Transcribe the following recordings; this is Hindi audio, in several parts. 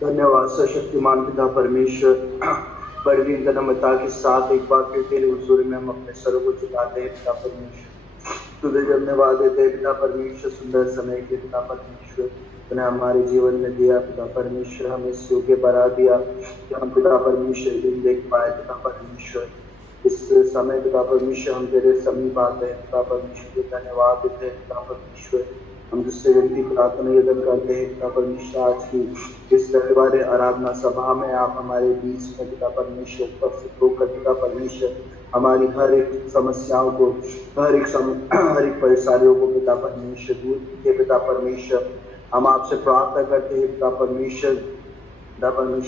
धन्यवाद सशक्तिमान पिता परमेश्वर, बड़ी विनम्रता के साथ एक बार फिर तेरे हुजूर में हम अपने सरों को झुकाते हैं पिता परमेश्वर। तुझे धन्यवाद देते हैं पिता परमेश्वर, सुंदर समय के पिता परमेश्वर तूने हमारे जीवन में दिया पिता परमेश्वर, हमें इस योग्य बना दिया कि हम पिता परमेश्वर दिन देख पाए पिता परमेश्वर। इस समय पिता परमेश्वर हम तेरे समीप आते हैं पिता परमेश्वर, धन्यवाद देते हैं पिता परमेश्वर हम जिससे विनती प्रार्थना निवेदन करते हैं पिता परमेश्वर, आज की इस रविवार आराधना सभा में आप हमारे बीच में पिता परमेश्वर उपस्थित होकर पिता परमेश्वर हमारी हर एक समस्याओं को, हर एक परेशानियों को पिता परमेश्वर दूर कीजिए। पिता परमेश्वर, हम आपसे प्रार्थना करते हैं पिता परमेश्वर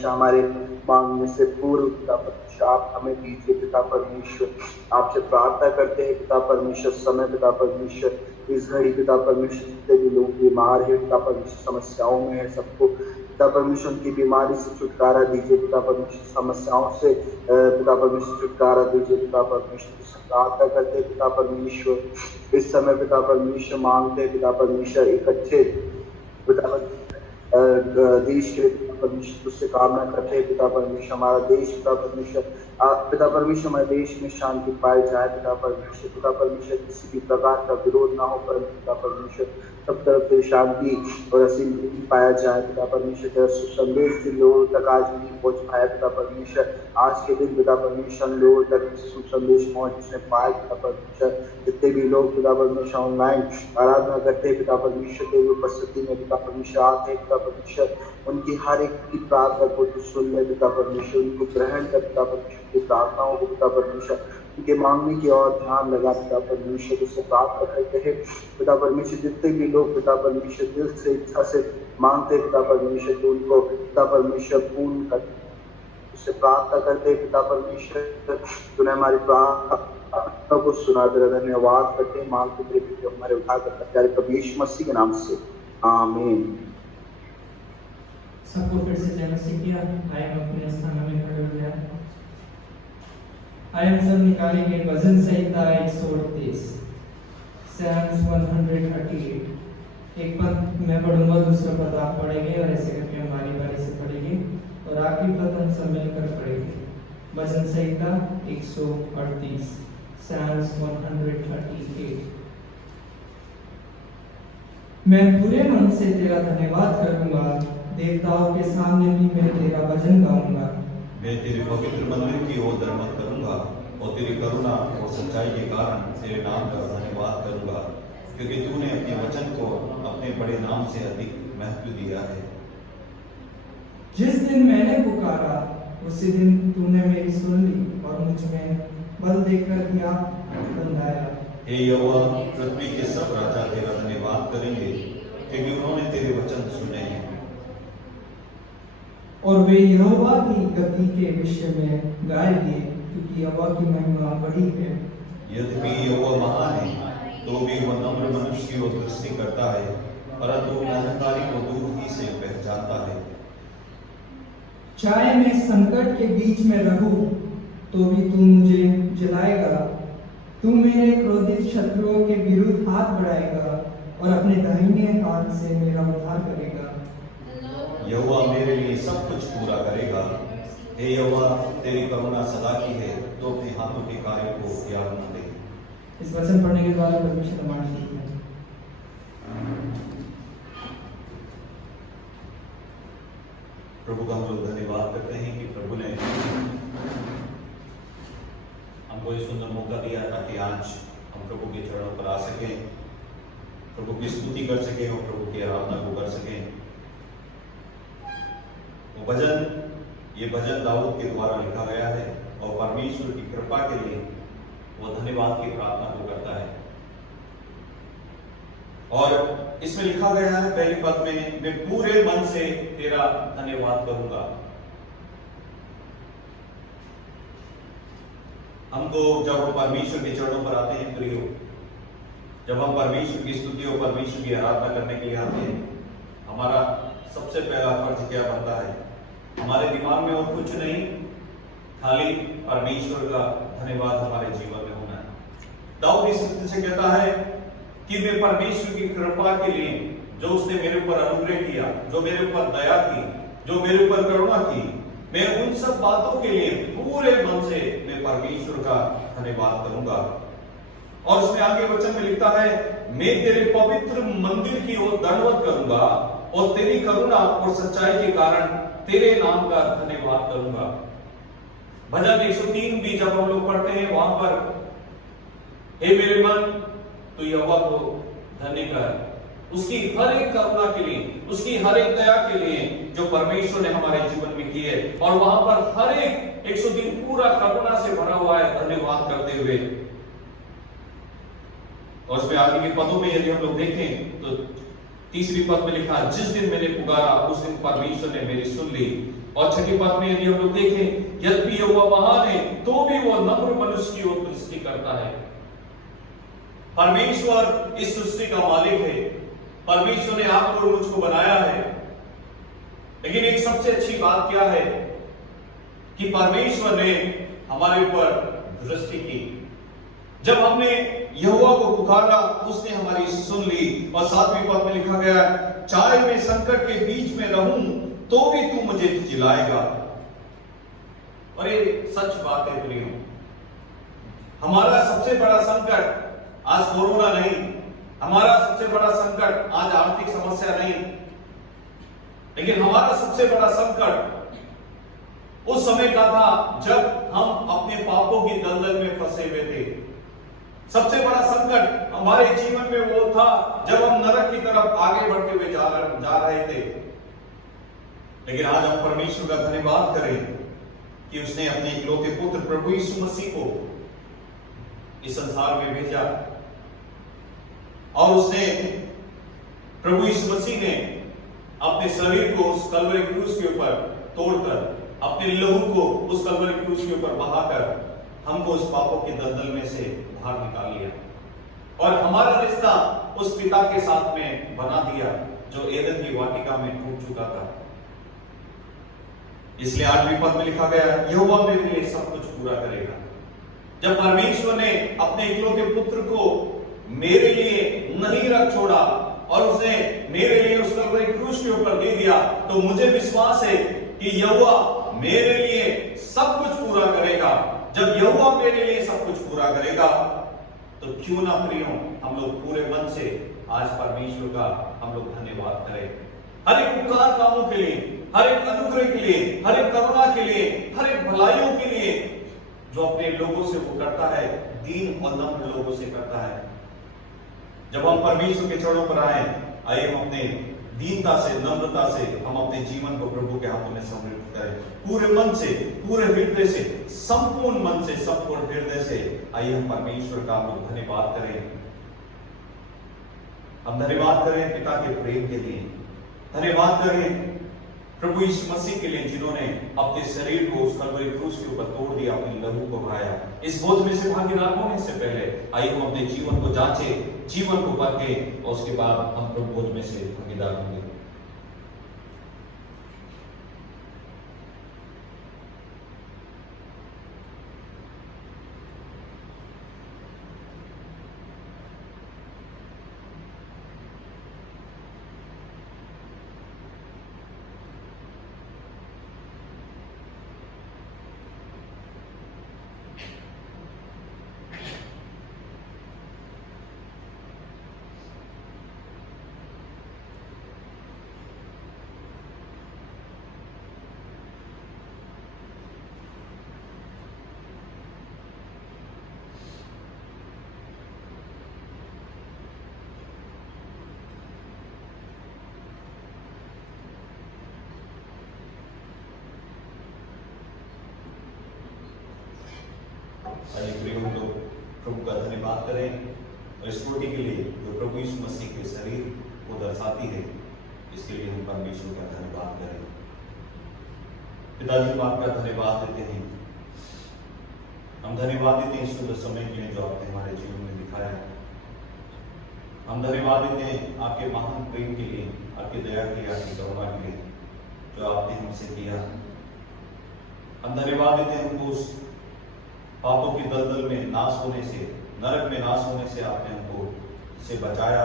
हमारे मांगने से पूर्व पिता परमेश्वर आप हमें दीजिए। पिता परमेश्वर, आपसे प्रार्थना करते हैं पिता परमेश्वर समय पिता परमेश्वर इस घड़ी पिता परमेश्वर जितने भी लोग बीमार है पिता परमेश्वर समस्याओं में है, सबको पिता परमेश्वर उनकी बीमारी से छुटकारा दीजिए। पिता परमेश्वर समस्याओं से पिता परमेश्वर छुटकारा दीजिए। पिता परमेश्वर से प्रार्थना करते पिता परमेश्वर इस समय पिता परमेश्वर मांगते पिता परमेश्वर एक अच्छे पिता देश के पिता परमेश्वर तुझसे कामना करते हैं पिता परमेश्वर हमारा देश पिता परमेश्वर हमारे देश में शांति पाई जाए। पिता परमेश्वर किसी भी प्रकार का विरोध ना हो, परंतु पिता परमेश्वर सब तरफ से शांति और असीम पाया जाए। पिता परमेश्वर तेरा संदेश जिन लोगों तक आज नहीं पहुंच पाया पिता परमेश्वर, आज के दिन पिता परमेश्वर लोगों तक संदेश पहुंचने पाए। पिता परमेश्वर जितने भी लोग पिता परमेश्वर ऑनलाइन आराधना करते हैं पिता परमेश्वर तेरी उपस्थिति में पिता परमेश्वर आते हैं। पिता परमेश्वर उनकी हर एक की प्रार्थना को तो सुन ले पिता परमेश्वर, उनको ग्रहण कर पिता परमेश्वर की प्रार्थनाओं को पिता परमेश्वर उनके मांगने की ओर ध्यान लगा। पिता परमेश्वर उससे प्रार्थना करते हैं पिता परमेश्वर जितने भी लोग पिता परमेश्वर दिल से इच्छा से मांगते पिता परमेश्वर तो उनको पिता परमेश्वर पूर्ण कर उससे प्रार्थना करते पिता परमेश्वर तूने हमारी प्रार्थना को सुना। तेरा धन्यवाद करते हैं, मांगते तेरे हमारे उद्धार करता है प्रभु यीशु मसीह के नाम से, आमीन। सबको फिर से जय मसीह किया। आए हम अपने स्थान में खड़े हो जाए। आए हम सब निकालेंगे भजन संहिता 138 Psalms 138। एक पद मैं पढ़ूंगा, दूसरा पद आप पढ़ेंगे और ऐसे करके हम बारी बारी से पढ़ेंगे और आखिरी पद हम सब मिलकर पढ़ेंगे। भजन संहिता 138 Psalms 138। मैं पूरे मन से तेरा धन्यवाद करूंगा, देवताओं के सामने भी मैं तेरा भजन गाऊंगा। मैं तेरे पवित्र मंदिर की ओर दरमत करूंगा और तेरी करुणा और सच्चाई के कारण तेरे नाम का धन्यवाद करूंगा, क्योंकि तूने अपने वचन को अपने बड़े नाम से अधिक महत्व दिया है। जिस दिन मैंने पुकारा उसी दिन तूने मेरी सुन ली और मुझ में बल देकर दिया बंधाया। हे यहोवा, पृथ्वी के सब राजा तेरा धन्यवाद करेंगे, क्योंकि उन्होंने तेरे वचन सुने हैं। और वे यहोवा की गति के विषय में गाएंगे, क्योंकि यहोवा की महिमा बड़ी है। यद्यपि यहोवा महान है, तो भी वह नम्र मनुष्य की ओर दृष्टि करता है, परंतु अहंकारी को दूर ही से पहचानता है। चाहे मैं संकट के बीच में रहूं, तो भी तू मुझे जलाएगा। तू मेरे क्रोधित शत्रुओं के विरुद्ध हाथ बढ़ाएगा और अपने दाहिने हाथ से मेरा उद्धार करेगा। यहोवा मेरे लिए सब कुछ पूरा करेगा। हे यहोवा, तेरी करुणा सदा की है, तो अपने हाथों के कार्य को त्याग न दे। इस वचन पढ़ने के द्वारा परमेश्वर मान लीजिए। प्रभु का हम लोग धन्यवाद करते हैं कि प्रभु ने हमको ये सुंदर मौका दिया ताकि आज हम प्रभु के चरणों पर आ सकें, प्रभु की स्तुति कर सकें और प्रभु की आराधना को कर सकें। वो भजन, ये भजन दाऊद के द्वारा लिखा गया है और परमेश्वर की कृपा के लिए वो धन्यवाद की प्रार्थना को करता है। और इसमें लिखा गया है पहली पद में, मैं पूरे मन से तेरा धन्यवाद करूंगा। हमको जब हम परमेश्वर के चरणों पर आते हैं प्रियो, जब हम परमेश्वर की स्तुति और परमेश्वर की आराधना करने के लिए आते हैं, हमारा सबसे पहला फर्ज क्या बनता है? हमारे दिमाग में और कुछ नहीं, खाली परमेश्वर का धन्यवाद हमारे जीवन में होना है। दाऊद इस रीति से कहता है कि मैं परमेश्वर की कृपा के लिए, जो उसने मेरे ऊपर अनुग्रह किया, जो मेरे ऊपर दया की, जो मेरे ऊपर करुणा की, मैं उन सब बातों के लिए पूरे मन से मैं परमेश्वर का धन्यवाद करूंगा। और उसमें आगे वचन में लिखता है, मैं तेरे पवित्र मंदिर की ओर दंडवत करूंगा और तेरी करुणा और सच्चाई के कारण तेरे नाम का धन्यवाद करूंगा। भजन 103 भी जब हम लोग पढ़ते हैं, वहां पर हे मेरे मन तू यहोवा को धन्य कर, उसकी हर एक करुणा के लिए, उसकी हर एक दया के लिए जो परमेश्वर ने हमारे जीवन में की है। और वहां पर हर एक 100 दिन पूरा करुणा से भरा हुआ है, धन्यवाद करते हुए। और उसमें आगे के पदों में यदि हम लोग देखें तो तीसरी पद में लिखा, जिस दिन मैंने पुकारा उस दिन परमेश्वर ने मेरी सुन ली। और छठी पद में यदि हम लोग देखें, यद्यपि यहोवा महान है तो भी वो नम्र मनुष्य की ओर दृष्टि करता है। परमेश्वर इस सृष्टि का मालिक है, परमेश्वर ने आपको और मुझको बनाया है। लेकिन एक सबसे अच्छी बात क्या है कि परमेश्वर ने हमारे ऊपर दृष्टि की। जब हमने यहोवा को पुकारा उसने हमारी सुन ली। और 7वें पद में लिखा गया, चाहे मैं संकट के बीच में रहूं तो भी तू मुझे जिलाएगा। और ये सच बात है प्रियो, हमारा सबसे बड़ा संकट आज कोरोना नहीं, हमारा सबसे बड़ा संकट आज आर्थिक समस्या नहीं, लेकिन हमारा सबसे बड़ा संकट उस समय का था जब हम अपने पापों की दलदल में फंसे हुए थे। सबसे बड़ा संकट हमारे जीवन में वो था जब हम नरक की तरफ आगे बढ़ते हुए जा रहे थे। लेकिन आज हम परमेश्वर का धन्यवाद करें कि उसने अपने इकलौते पुत्र प्रभु यीशु मसीह को इस संसार में भेजा। और उसने प्रभु यीशु मसीह ने अपने शरीर को उस कलवरी क्रूस के ऊपर तोड़कर, अपने लहू को उस कलवरी क्रूस के ऊपर बहाकर हमको उस पापों के दलदल में से बाहर निकाल लिया और हमारा रिश्ता उस पिता के साथ में बना दिया जो एदन की वाटिका में टूट चुका था। इसलिए 8वें पद में लिखा गया, यहोवा मेरे लिए सब कुछ पूरा करेगा। जब परमेश्वर ने अपने इकलौते पुत्र को मेरे लिए नहीं रख छोड़ा और उसने मेरे लिए उस कलवरी क्रूस के ऊपर दे दिया, तो मुझे विश्वास है कि यहोवा मेरे लिए सब कुछ पूरा करेगा। जब यहोवा मेरे लिए सब कुछ पूरा करेगा तो क्यों ना प्रियो हम लोग पूरे मन से आज परमेश्वर का हम लोग धन्यवाद करें। हर एक उपकार कामों के लिए, हर एक अनुग्रह के लिए, हर एक करुणा के लिए, हर एक भलाइयों के लिए जो अपने लोगों से वो करता है, दीन और नम्र लोगों से करता है। जब हम परमेश्वर के चरणों पर आए हम अपने दीनता से, नम्रता से हम अपने जीवन को प्रभु के हाथों में समर्पित करें। पूरे मन से, पूरे हृदय से, संपूर्ण मन से, संपूर्ण हृदय से आइए हम परमेश्वर का हम लोग धन्यवाद करें। हम धन्यवाद करें पिता के प्रेम के लिए, धन्यवाद करें प्रभु यीशु मसीह के लिए जिन्होंने अपने शरीर को उस कलवरी क्रूस के ऊपर तोड़ दिया, अपने लहू को बहाया। इस बोझ में से भागीदार होने से पहले आइए हम अपने जीवन को जांचें, जीवन को परखें और उसके बाद हम प्रभु बोझ में से भागीदार होंगे। हम लोग प्रभु का धन्यवाद करें और इस कोटि के लिए जो प्रभु यीशु मसीह के शरीर को दर्शाती है, इसके लिए हम परमेश्वर का धन्यवाद करें। पिताजी, आपका धन्यवाद देते हैं, हम धन्यवाद देते हैं इस सुंदर समय के लिए जो आपने हमारे जीवन में दिखाया है। हम धन्यवाद देते हैं आपके महान प्रेम के लिए, आपकी दया के लिए, आपकी करुणा के लिए जो आपने हमसे किया। हम धन्यवाद देते हैं हमको उस पापों की दलदल में नाश होने से, नरक में नाश होने से आपने हमको से बचाया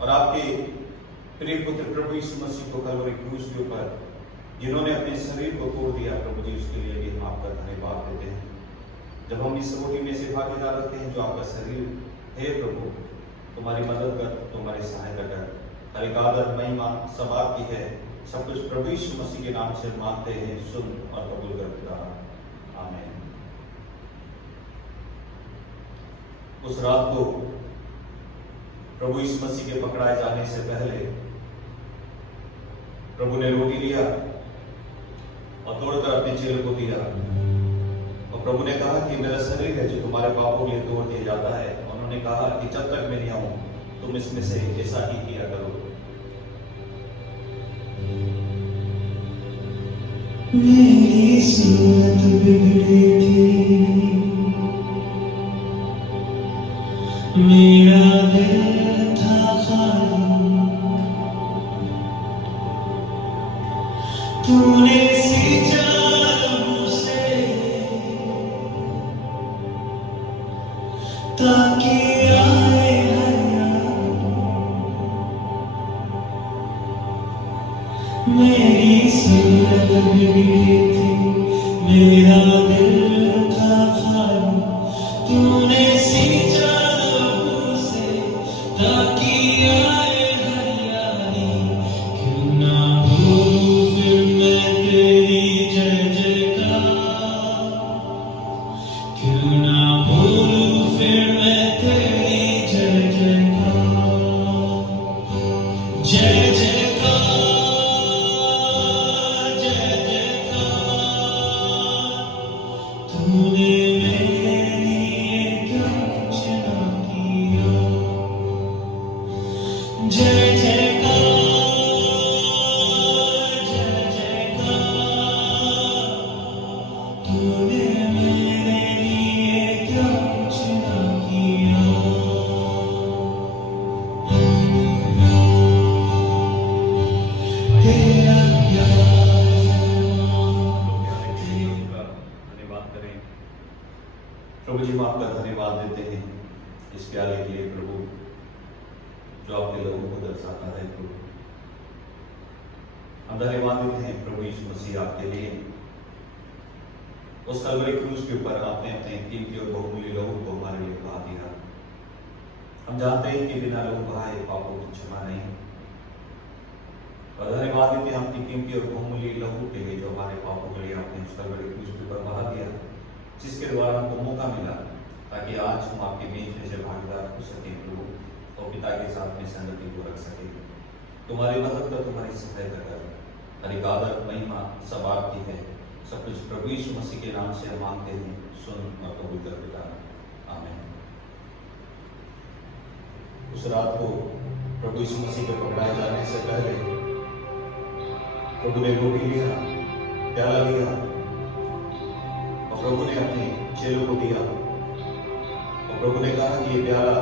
और आपके प्रिय पुत्र प्रभु यीशु मसीह को कलवरी क्रूस के ऊपर जिन्होंने अपने शरीर को तोड़ दिया, प्रभु जी उसके लिए भी हम आपका धन्यवाद देते हैं। जब हम इस रोटी में से भागीदार रहते हैं जो आपका शरीर है प्रभु, तुम्हारी मदद कर, तुम्हारी सहायता कर। हर एक आदर महिमा सब आपकी है। सब कुछ प्रभु यीशु मसीह के नाम से मांगते हैं, सुन और कबूल कर पिता, आमीन। उस रात को प्रभु यीशु मसीह के पकड़ाए जाने से पहले प्रभु ने रोटी लिया और तोड़कर अपने चेलों को दिया और प्रभु ने कहा कि मेरा शरीर है जो तुम्हारे पापों के लिए तोड़ दिया जाता है। उन्होंने कहा कि जब तक मैं नहीं आऊं तुम इसमें से ऐसा ही किया करो। मेरी सूरत बिगड़ी थी, मेरा दिल था खाली, तूने सींचा मुझसे ताकि आए हरियाली। मेरी सूरत बिगड़ी थी, मेरा दिल था खाली, तूने सींचा मुझसे ताकि आए हरियाली। क्यों ना बोलूं फिर मैं तेरी जय जयकार, क्यों ना बोलूं फिर मैं तेरी जय जयकार। जय जयकार, जय जयकार, तूने मेरे लिए क्या कुछ ना किया। जय जयकार, जय जयकार, तूने मेरे लिए क्या कुछ ना किया। तेरा धन्यवाद करें। प्रभु जी हम आपका धन्यवाद देते हैं इस प्याले के लिए प्रभु जो आपके लोगों को दर्शाता है। प्रभु हम धन्यवाद देते हैं प्रभु यीशु मसीह आपके लिए उस कलवरी क्रूस के ऊपर आपने अपने कीमती और बहुमूल्य लोगों को हमारे लिए बहा दिया। हम जानते हैं कि बिना लोग बहाए पापों की क्षमा नहीं। और धन्यवाद देते हैं आपकी कीमती और बहुमूल्य लहू के लिए जो हमारे पापों के लिए आपने उस कलवरी क्रूस के ऊपर बहा दिया, जिसके द्वारा हमको मौका मिला ताकि आज हम आपके बीच में से भागीदार हो सकें प्रभु और पिता के साथ में संगति को रख सकें। तुम्हारी मदद कर, तुम्हारी सहायता कर, हर आदर महिमा सब आपकी है। सब कुछ प्रभु यीशु मसीह के नाम से हम मांगते हैं, सुन और कबूल कर पिता, आमीन। उस रात को प्रभु यीशु मसीह के पकड़ाए जाने से पहले प्रभु ने रोटी लिया, प्याला लिया और प्रभु ने अपने चेलों को दिया और प्रभु ने कहा कि ये प्याला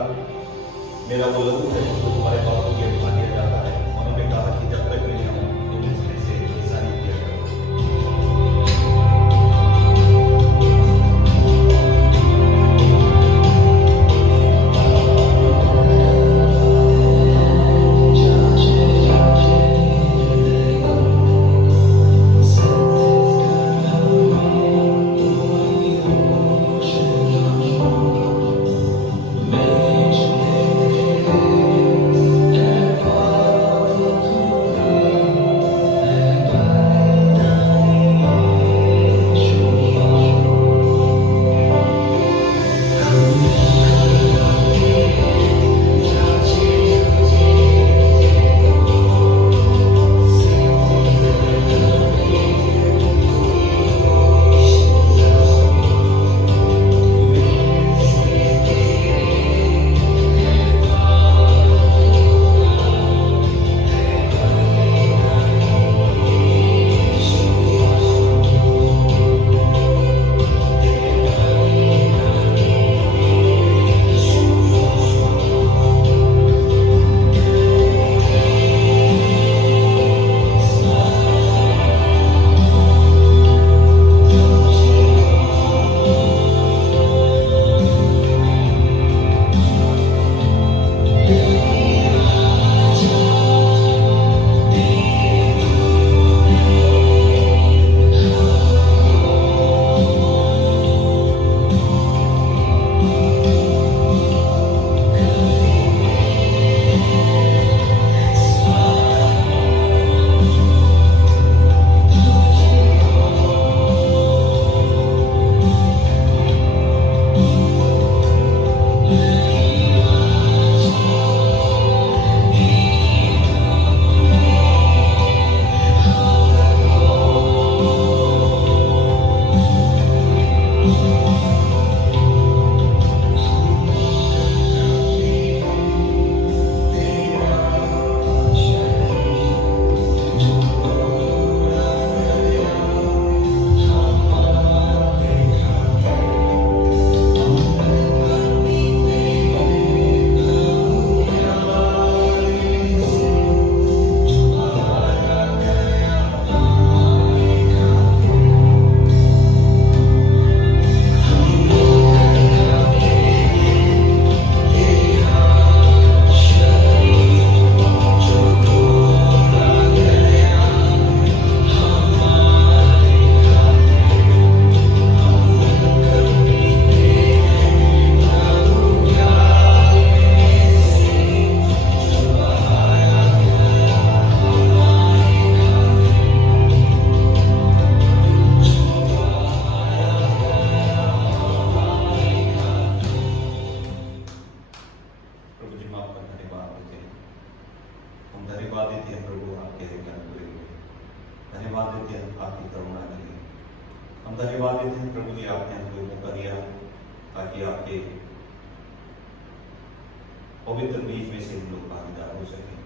मेरा वो लहू है जो तुम्हारे पापों के लिए बहा दिया जाता है। उन्होंने कहा कि जब तक मैं नहीं आऊं तुम इसमें से ऐसा नहीं किया करो। मेरे धन्यवाद देते हैं आपकी करुणा के लिए। हम धन्यवाद देते हैं प्रभु जी, आपने हमको मौका दिया ताकि आपके पवित्र बीज में से हम लोग भागीदार हो सकें।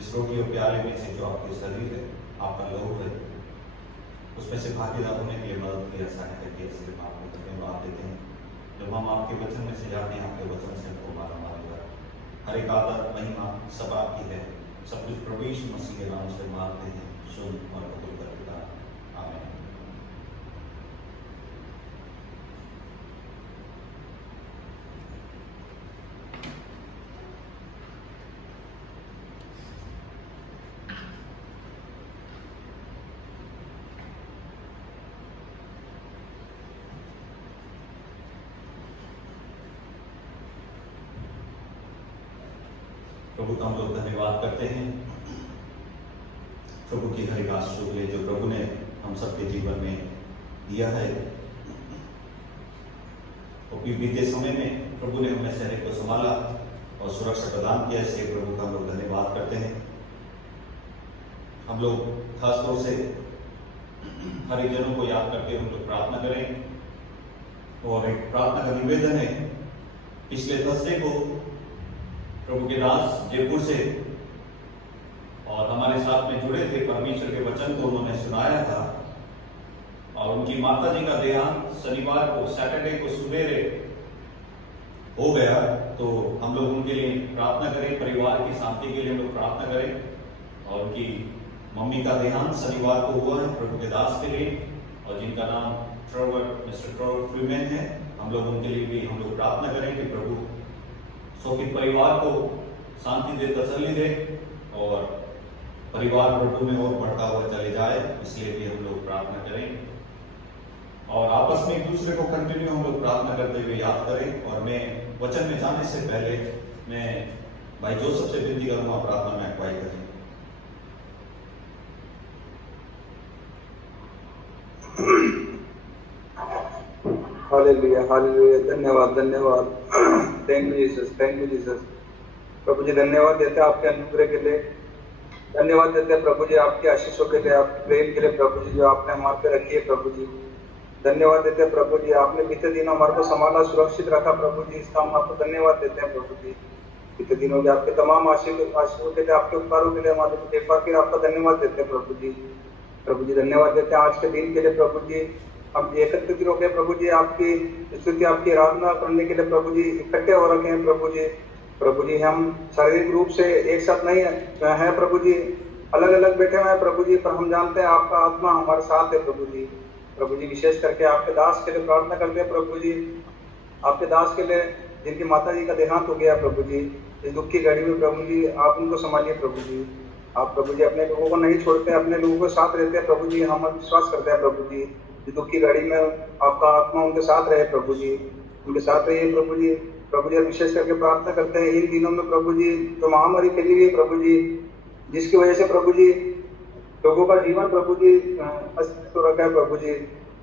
इस रोटी और प्याले में से जो आपके शरीर है, आपका लहू है, उसमें से भागीदार होने के लिए मदद की सहायता की, इसलिए हम आपको धन्यवाद देते हैं। जब हम आपके वचन में से जाते हैं, आपके वचन से हमको मालूम होगा हर एक आदर महिमा सब आपकी है। सब कुछ प्रभु यीशु मसीह के नाम से मांगते हैं, सुन और कबूल कर पिता, आमीन। प्रभु का हम लोग धन्यवाद करते हैं, प्रभु की हर एक आशीषों के लिए जो प्रभु ने हम सबके जीवन में दिया है। और बीते समय में प्रभु ने हमें शरीर को संभाला और सुरक्षा प्रदान किया, इसलिए प्रभु का हम लोग धन्यवाद करते हैं। हम लोग खास तौर से हर एक जनों को याद करके हम लोग प्रार्थना करें। और एक प्रार्थना का निवेदन है, पिछले थर्सडे को प्रभु के दास जयपुर से और हमारे साथ में जुड़े थे, परमेश्वर के वचन को उन्होंने सुनाया था और उनकी माता जी का देहांत शनिवार को, सैटरडे को सुबेरे हो गया। तो हम लोग उनके लिए प्रार्थना करें, परिवार की शांति के लिए हम लोग प्रार्थना करें। और उनकी मम्मी का देहांत शनिवार को हुआ है प्रभु के दास के लिए, और जिनका नाम मिस्टर ट्रेवर फ्रीमैन है, हम लोग उनके लिए भी हम लोग प्रार्थना करें कि प्रभु शोकित परिवार को शांति दे, तसल्ली दे और परिवार प्रभु में और बढ़ता हुआ चले जाए, इसलिए भी हम लोग प्रार्थना करें। और आपस में एक दूसरे को कंटिन्यू हम लोग प्रार्थना करते हुए याद करें। और मैं वचन में जाने से पहले मैं भाई जोसेफ से विनती करूंगा प्रार्थना में अगुवाई करें। हालेलुया, हालेलुया, धन्यवाद, धन्यवाद। Thank you Jesus, thank you Jesus. प्रभु जी धन्यवाद देते हैं आपके अनुग्रह के लिए, धन्यवाद देते हैं प्रभु जी आपकी आशीषों के लिए, आपके प्रेम के लिए प्रभु जी, जो आपने हमारे पे रखी है प्रभु जी। धन्यवाद देते हैं प्रभु जी, आपने बीते दिनों हमारे को संभाला, सुरक्षित रखा प्रभु जी, इसका हम आपको धन्यवाद देते हैं प्रभु जी। बीते दिनों के आपके तमाम आशीषों के लिए, आपके उपकारों के लिए हमारे एक बार फिर आपका धन्यवाद देते हैं प्रभु जी। प्रभु जी धन्यवाद देते हैं आज के दिन के लिए प्रभु जी। हम एकत्रित होकर प्रभु जी आपकी स्तुति, आपकी आराधना करने के लिए प्रभु जी इकट्ठे हो रखे हैं प्रभु जी। प्रभु जी हम शारीरिक रूप से एक साथ नहीं है प्रभु जी, अलग अलग बैठे हुए हैं प्रभु जी, पर हम जानते हैं आपका आत्मा हमारे साथ है प्रभु जी। प्रभु जी विशेष करके आपके दास के लिए प्रार्थना करते हैं प्रभु जी, आपके दास के लिए जिनकी माता जी का देहांत हो गया प्रभु जी, इस दुख की घड़ी में प्रभु जी आप उनको संभालिए प्रभु जी। आप प्रभु जी अपने लोगों को नहीं छोड़ते, अपने लोगों को साथ रहते हैं प्रभु जी। हम विश्वास करते हैं प्रभु जी, इस दुख की घड़ी में आपका आत्मा उनके साथ रहे प्रभु जी, उनके साथ रहिए प्रभु जी। प्रभु जी विशेष करके प्रार्थना करते हैं इन दिनों में प्रभु जी, जो महामारी फैली हुई है प्रभु जी, जिसकी वजह से प्रभु जी लोगों का जीवन प्रभु जी अस्तित्व तो रखा है प्रभु जी।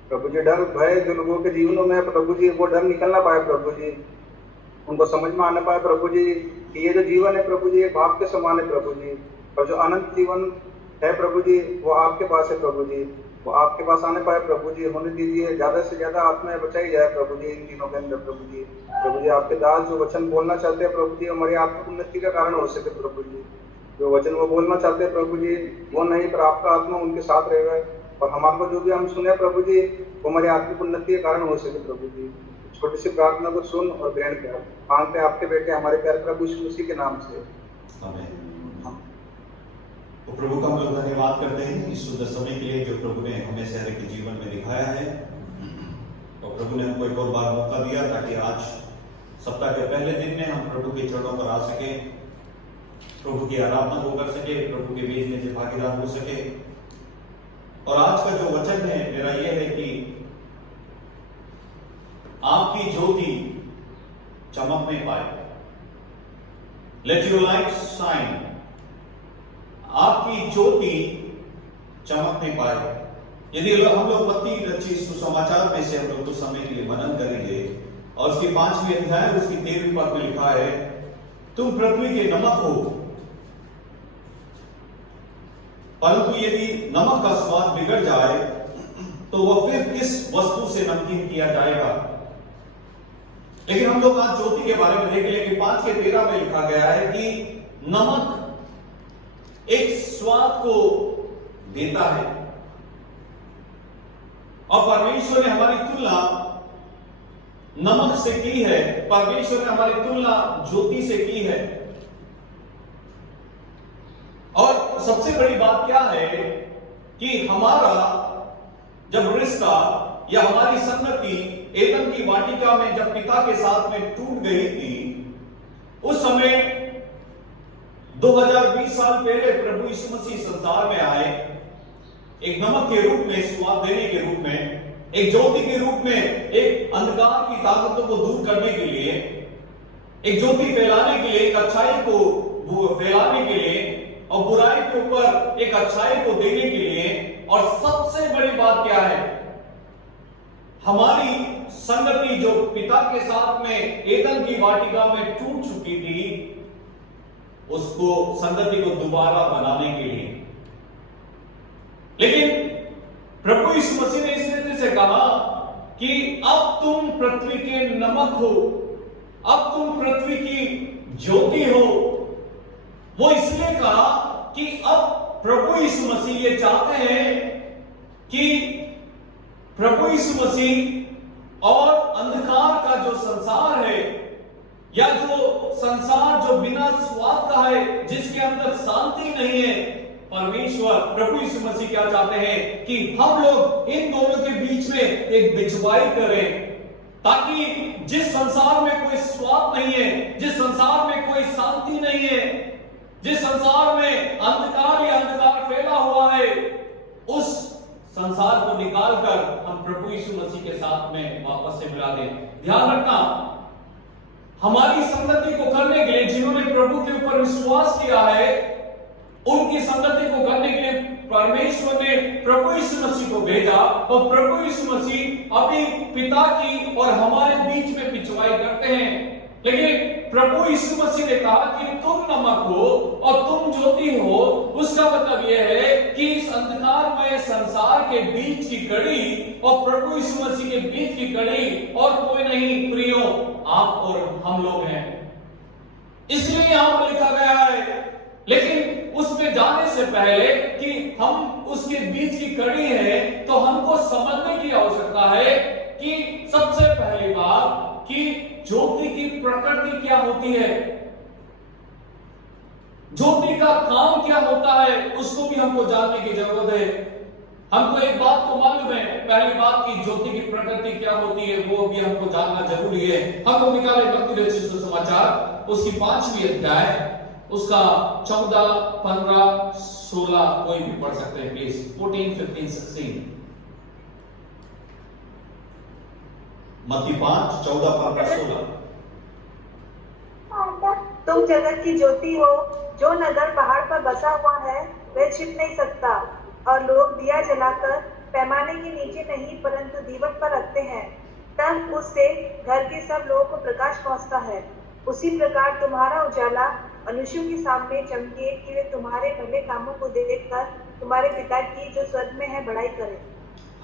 प्रभु जी डर भय जो लोगों के जीवनों में है प्रभु जी, वो डर निकल ना पाए प्रभु जी, उनको समझ में आना पाए प्रभु जी कि ये जो जीवन है प्रभु जी, ये बाप के समान है प्रभु जी, और जो अनंत जीवन है प्रभु जी वो आपके पास है प्रभु जी। वो आपके पास आने पाए प्रभु जी, होने दीजिए। ज्यादा से ज्यादा आत्माएं बचाई जाए प्रभु जी इन दिनों के अंदर प्रभु जी। प्रभु जी आपके दास जो वचन बोलना चाहते हैं प्रभु जी, हमारी आत्मिक उन्नति का कारण हो सके प्रभु जी। जो वचन वो बोलना चाहते हैं प्रभु जी, वो नहीं पर आपका आत्मा उनके साथ रहेगा, और हमारे को जो भी हम सुने प्रभु जी वो हमारी आत्मिक उन्नति का कारण हो सके प्रभु जी। छोटी सी प्रार्थना को सुन और ग्रहण कर मांगते हैं आपके बेटे हमारे प्यारे प्रभु यीशु मसीह के नाम से, आमीन। तो प्रभु का हम लोग धन्यवाद करते हैं इस सुंदर समय के लिए जो प्रभु ने हमें शहर के जीवन में दिखाया है, और प्रभु ने हमको एक और बार मौका दिया ताकि आज सप्ताह के पहले दिन में हम प्रभु के चरणों पर आ सके, प्रभु की आराधना को कर सके, प्रभु के भेजने से भागीदार हो सके। और आज का जो वचन है मेरा यह है कि आपकी ज्योति चमकने पाए, लेट योर लाइट शाइन, आपकी ज्योति चमकने पाए। यदि हम लोग मत्ती रचित सुसमाचार में से हम लोग कुछ समय के लिए मनन करेंगे, और उसकी 5वीं अध्याय उसकी 13वीं पद में लिखा है, तुम पृथ्वी के नमक हो, परंतु यदि नमक का स्वाद बिगड़ जाए तो वह फिर किस वस्तु से नमकीन किया जाएगा। लेकिन हम लोग आज ज्योति के बारे में देखेंगे कि 5 के 13 में लिखा गया है कि नमक एक स्वाद को देता है, और परमेश्वर ने हमारी तुलना नमक से की है, परमेश्वर ने हमारी तुलना ज्योति से की है। और सबसे बड़ी बात क्या है कि हमारा जब रिश्ता या हमारी संगति एदन की वाटिका में जब पिता के साथ में टूट गई थी, उस समय 2020 साल पहले प्रभु यीशु मसीह संसार में आए, एक नमक के रूप में, स्वाद देने के रूप में, एक ज्योति के रूप में, एक अंधकार की ताकतों को दूर करने के लिए, एक ज्योति फैलाने के लिए, एक अच्छाई को फैलाने के लिए, और बुराई के ऊपर एक अच्छाई को देने के लिए। और सबसे बड़ी बात क्या है, हमारी संगति जो पिता के साथ में एदन की वाटिका में टूट चुकी थी, उसको संगति को दोबारा बनाने के लिए। लेकिन प्रभु यीशु मसीह ने इस रीति से कहा कि अब तुम पृथ्वी के नमक हो, अब तुम पृथ्वी की ज्योति हो। वो इसलिए कहा कि अब प्रभु यीशु मसीह ये चाहते हैं कि प्रभु यीशु मसीह और अंधकार का जो संसार है, या जो संसार जो बिना स्वाद का है, जिसके अंदर शांति नहीं है, परमेश्वर प्रभु यीशु मसीह क्या चाहते हैं कि हम लोग इन दोनों के बीच में एक बिछवाई करें, ताकि जिस संसार में कोई स्वाद नहीं है, जिस संसार में कोई शांति नहीं है, जिस संसार में अंधकार ही अंधकार फैला हुआ है, उस संसार को निकालकर हम प्रभु यीशु मसीह के साथ में वापस से मिला दें। ध्यान रखना, हमारी संगति को करने के लिए जिन्होंने प्रभु के ऊपर विश्वास किया है, उनकी संगति को करने के लिए परमेश्वर ने प्रभु यीशु मसीह को भेजा, और प्रभु यीशु मसीह अभी पिता की और हमारे बीच में पिछवाई करते हैं। लेकिन प्रभु यीशु मसीह ने कहा कि तुम नमक हो और तुम ज्योति हो। उसका मतलब यह है कि इस अंधकारमय संसार के बीच की कड़ी और प्रभु यीशु मसीह के बीच की कड़ी और कोई नहीं, प्रियो, आप और हम लोग हैं। इसलिए यहां पर लिखा गया है। लेकिन उसमें जाने से पहले कि हम उसके बीच की कड़ी है, तो हमको समझने की आवश्यकता है कि सबसे पहली बात कि ज्योति की प्रकृति क्या होती है, ज्योति का काम क्या होता है, उसको भी हमको जानने की जरूरत है। हमको एक बात को मालूम है, पहली बात की ज्योति की प्रकृति क्या होती है, वो भी हमको जानना जरूरी है। हम लोग निकाले मत्ती रचित सुसमाचार उसकी 5वीं अध्याय, उसका 14, 15, 16 कोई भी पढ़ सकते हैं प्लीज, 14, 15, 16। मत्ती 5, 14, 15, 16। तुम जगत की ज्योति हो। जो नगर पहाड़ पर बसा हुआ है वह छिप नहीं सकता, और लोग दिया जलाकर पैमाने के नीचे नहीं परंतु दीवट पर रखते हैं, तब उससे घर के सब लोगों को प्रकाश पहुंचता है। उसी प्रकार तुम्हारा उजाला मनुष्यों के सामने चमके कि वे तुम्हारे भले कामों को देखकर तुम्हारे पिता की जो स्वर्ग में है बड़ाई करे।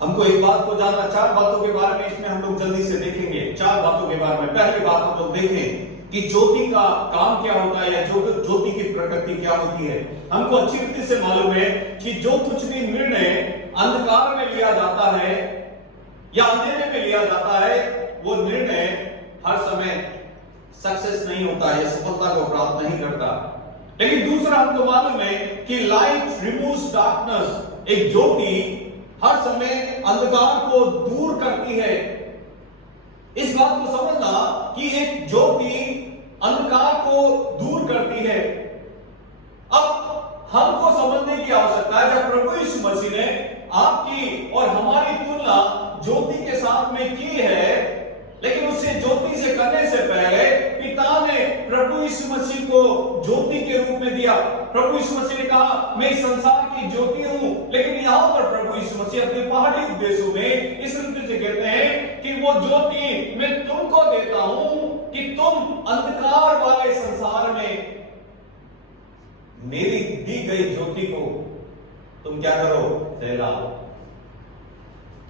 हमको एक बात को जानना, 4 बातों के बारे में इसमें हम लोग जल्दी से देखेंगे। 4 बातों के बारे में पहली बात हम लोग देखें कि ज्योति का काम क्या होता है या ज्योति की प्रकृति क्या होती है। हमको अच्छी रीति से मालूम है कि जो कुछ भी निर्णय अंधकार में लिया जाता है या अंधेरे में लिया जाता है, वो निर्णय हर समय सक्सेस नहीं होता है, सफलता को प्राप्त नहीं करता। लेकिन दूसरा हमको मालूम है कि लाइट रिमूव्स डार्कनेस, एक ज्योति हर समय अंधकार को दूर करती है। इस बात को समझना कि एक ज्योति अंधकार को दूर करती है। अब हमको समझने की आवश्यकता है, जब प्रभु यीशु मसीह ने आपकी और हमारी तुलना ज्योति के साथ में की है, लेकिन उसे ज्योति से करने से पहले पिता ने प्रभु यीशु मसीह को ज्योति के रूप में दिया। प्रभु यीशु मसीह ने कहा मैं इस संसार की ज्योति हूं, लेकिन यहां पर प्रभु यीशु मसीह अपने पहाड़ी उपदेशों में इस रीति से कहते हैं कि वो ज्योति मैं तुमको देता हूं कि तुम अंधकार वाले संसार में मेरी दी गई ज्योति को तुम क्या करो, फैलाओ।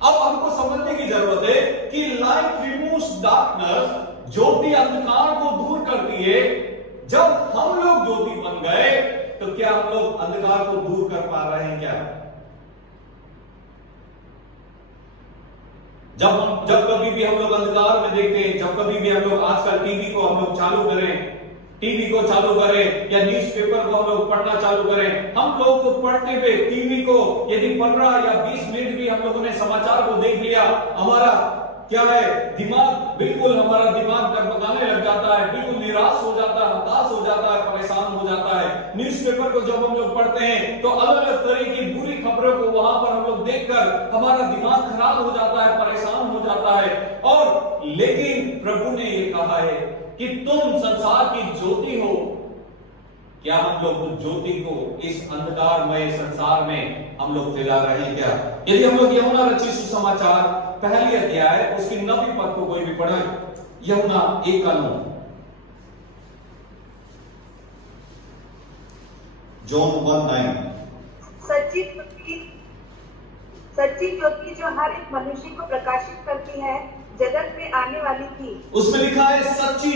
अब हमको समझने की जरूरत है कि लाइट रिमूव्स डार्कनेस, ज्योति अंधकार को दूर करती है। जब हम लोग ज्योति बन गए तो क्या हम लोग अंधकार को दूर कर पा रहे हैं? क्या जब कभी भी हम लोग अंधकार में देखते हैं, जब कभी भी हम लोग आजकल टीवी को हम लोग चालू करें या न्यूज़पेपर को हम लोग पढ़ना चालू करें, हम लोग को पढ़ते हुए टीवी को यदि 15 या 20 मिनट भी हम लोगों ने समाचार को देख लिया, हमारा क्या है, हमारा दिमाग डगमगाने लग जाता है, बिल्कुल निराश हो जाता है, हताश हो जाता है, परेशान हो जाता है। न्यूज़पेपर को जब हम लोग पढ़ते हैं तो अलग अलग तरह की बुरी खबरों को वहां पर हम लोग देखकर हमारा दिमाग खराब हो जाता है, परेशान हो जाता है। और लेकिन प्रभु ने ये कहा है कि तुम संसार की ज्योति हो। क्या हम लोग उस ज्योति को इस अंधकारमय संसार में हम लोग फैला रहे हैं? क्या यदि हम लोग यूहन्ना रचित सुसमाचार पहली अध्याय उसकी 9वीं पद को कोई भी पढ़े, यूहन्ना 1:9, जॉन 1:9, सच्ची ज्योति जो हर एक मनुष्य को प्रकाशित करती है जगत में आने वाली थी। उसमें लिखा है सच्ची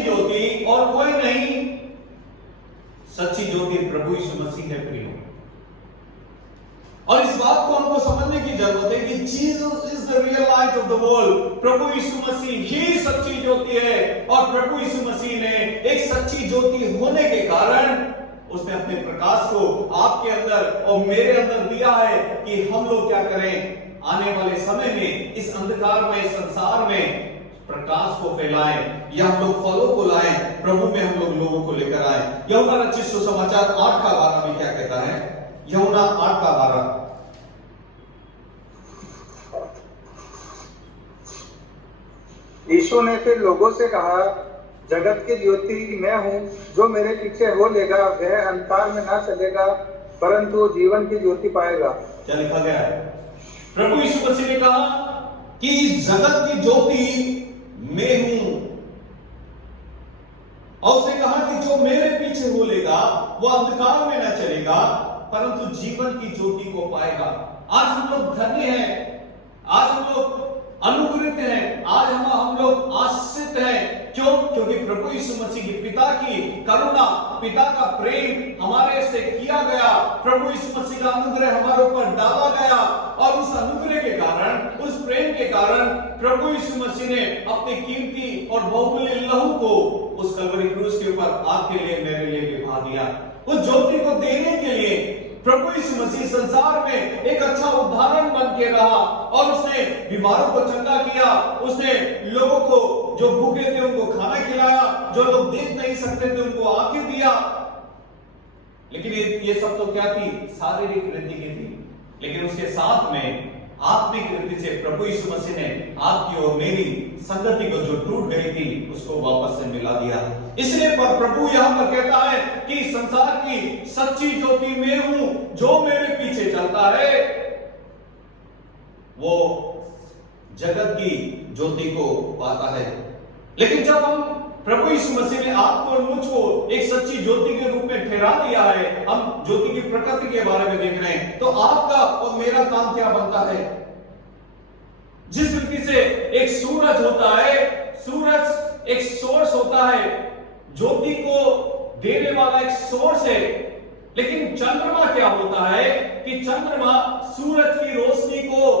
ज्योति और कोई नहीं। सच्ची ज्योति प्रभु यीशु मसीह है प्रियो। और इस बात को हमको समझने की जरूरत है कि Jesus is the real light of the world. प्रभु यीशु मसीह ही सच्ची ज्योति है। और प्रभु यीशु मसीह ने एक सच्ची ज्योति होने के कारण उसने अपने प्रकाश को आपके अंदर और मेरे अंदर दिया है कि हम लोग क्या करें, आने वाले समय में इस अंधकारमय संसार में प्रकाश को फैलाएं या हम लोग फलों को लाएं, प्रभु में हम लोग लोगों को लेकर आए। यूहन्ना रचित सुसमाचार 8:12 में क्या कहता है? यूहन्ना 8:12, यीशु ने फिर लोगों से कहा, जगत की ज्योति मैं हूँ, जो मेरे पीछे हो लेगा वह अंधकार में ना चलेगा परंतु जीवन की ज्योति पाएगा। क्या लिखा गया है? प्रभु यीशु मसीह ने कहा कि इस जगत की ज्योति मैं हूं, और उसने कहा कि जो मेरे पीछे हो लेगा वह अंधकार में न चलेगा परंतु जीवन की ज्योति को पाएगा। आज हम लोग धन्य हैं, आज हम लोग अनुग्रहित हैं, आज हम लोग आश्रित हैं। क्यों? क्योंकि प्रभु यीशु मसीह की पिता की करुणा, पिता का प्रेम हमारे से किया गया। प्रभु यीशु मसीह का अनुग्रह हमारे ऊपर डाला गया और उस अनुग्रह के कारण, उस प्रेम के कारण प्रभु यीशु मसीह ने अपनी कीमती और बहुमूल्य लहू को उस कलवरी क्रूस के ऊपर आपके लिए, मेरे लिए भी बहा दिया। उस ज्योति को देने के लिए प्रभु यीशु मसीह संसार में एक अच्छा उदाहरण बन के रहा और उसने बीमारों को चंगा किया, उसने लोगों को जो भूखे थे उनको खाना खिलाया, जो लोग देख नहीं सकते थे उनको आंखें दिया। लेकिन ये सब तो क्या थी? शारीरिक रीति की थी। लेकिन उसके साथ में आत्मिक रीति से प्रभु यीशु मसीह ने आपकी और मेरी संगति को जो टूट गई थी उसको वापस से मिला दिया। इसलिए प्रभु यहां पर कहता है कि संसार की सच्ची ज्योति मैं हूं, जो मेरे पीछे चलता है वो जगत की ज्योति को पाता है। लेकिन जब हम प्रभु यीशु मसीह ने आपको और मुझको एक सच्ची ज्योति के रूप में ठहरा दिया है। हम ज्योति की प्रकृति के बारे में देख रहे हैं, तो आपका और मेरा काम क्या बनता है? जिस रीति से एक सूरज होता है, सूरज एक सोर्स होता है, ज्योति को देने वाला एक सोर्स है, लेकिन चंद्रमा क्या होता है कि चंद्रमा सूरज की रोशनी को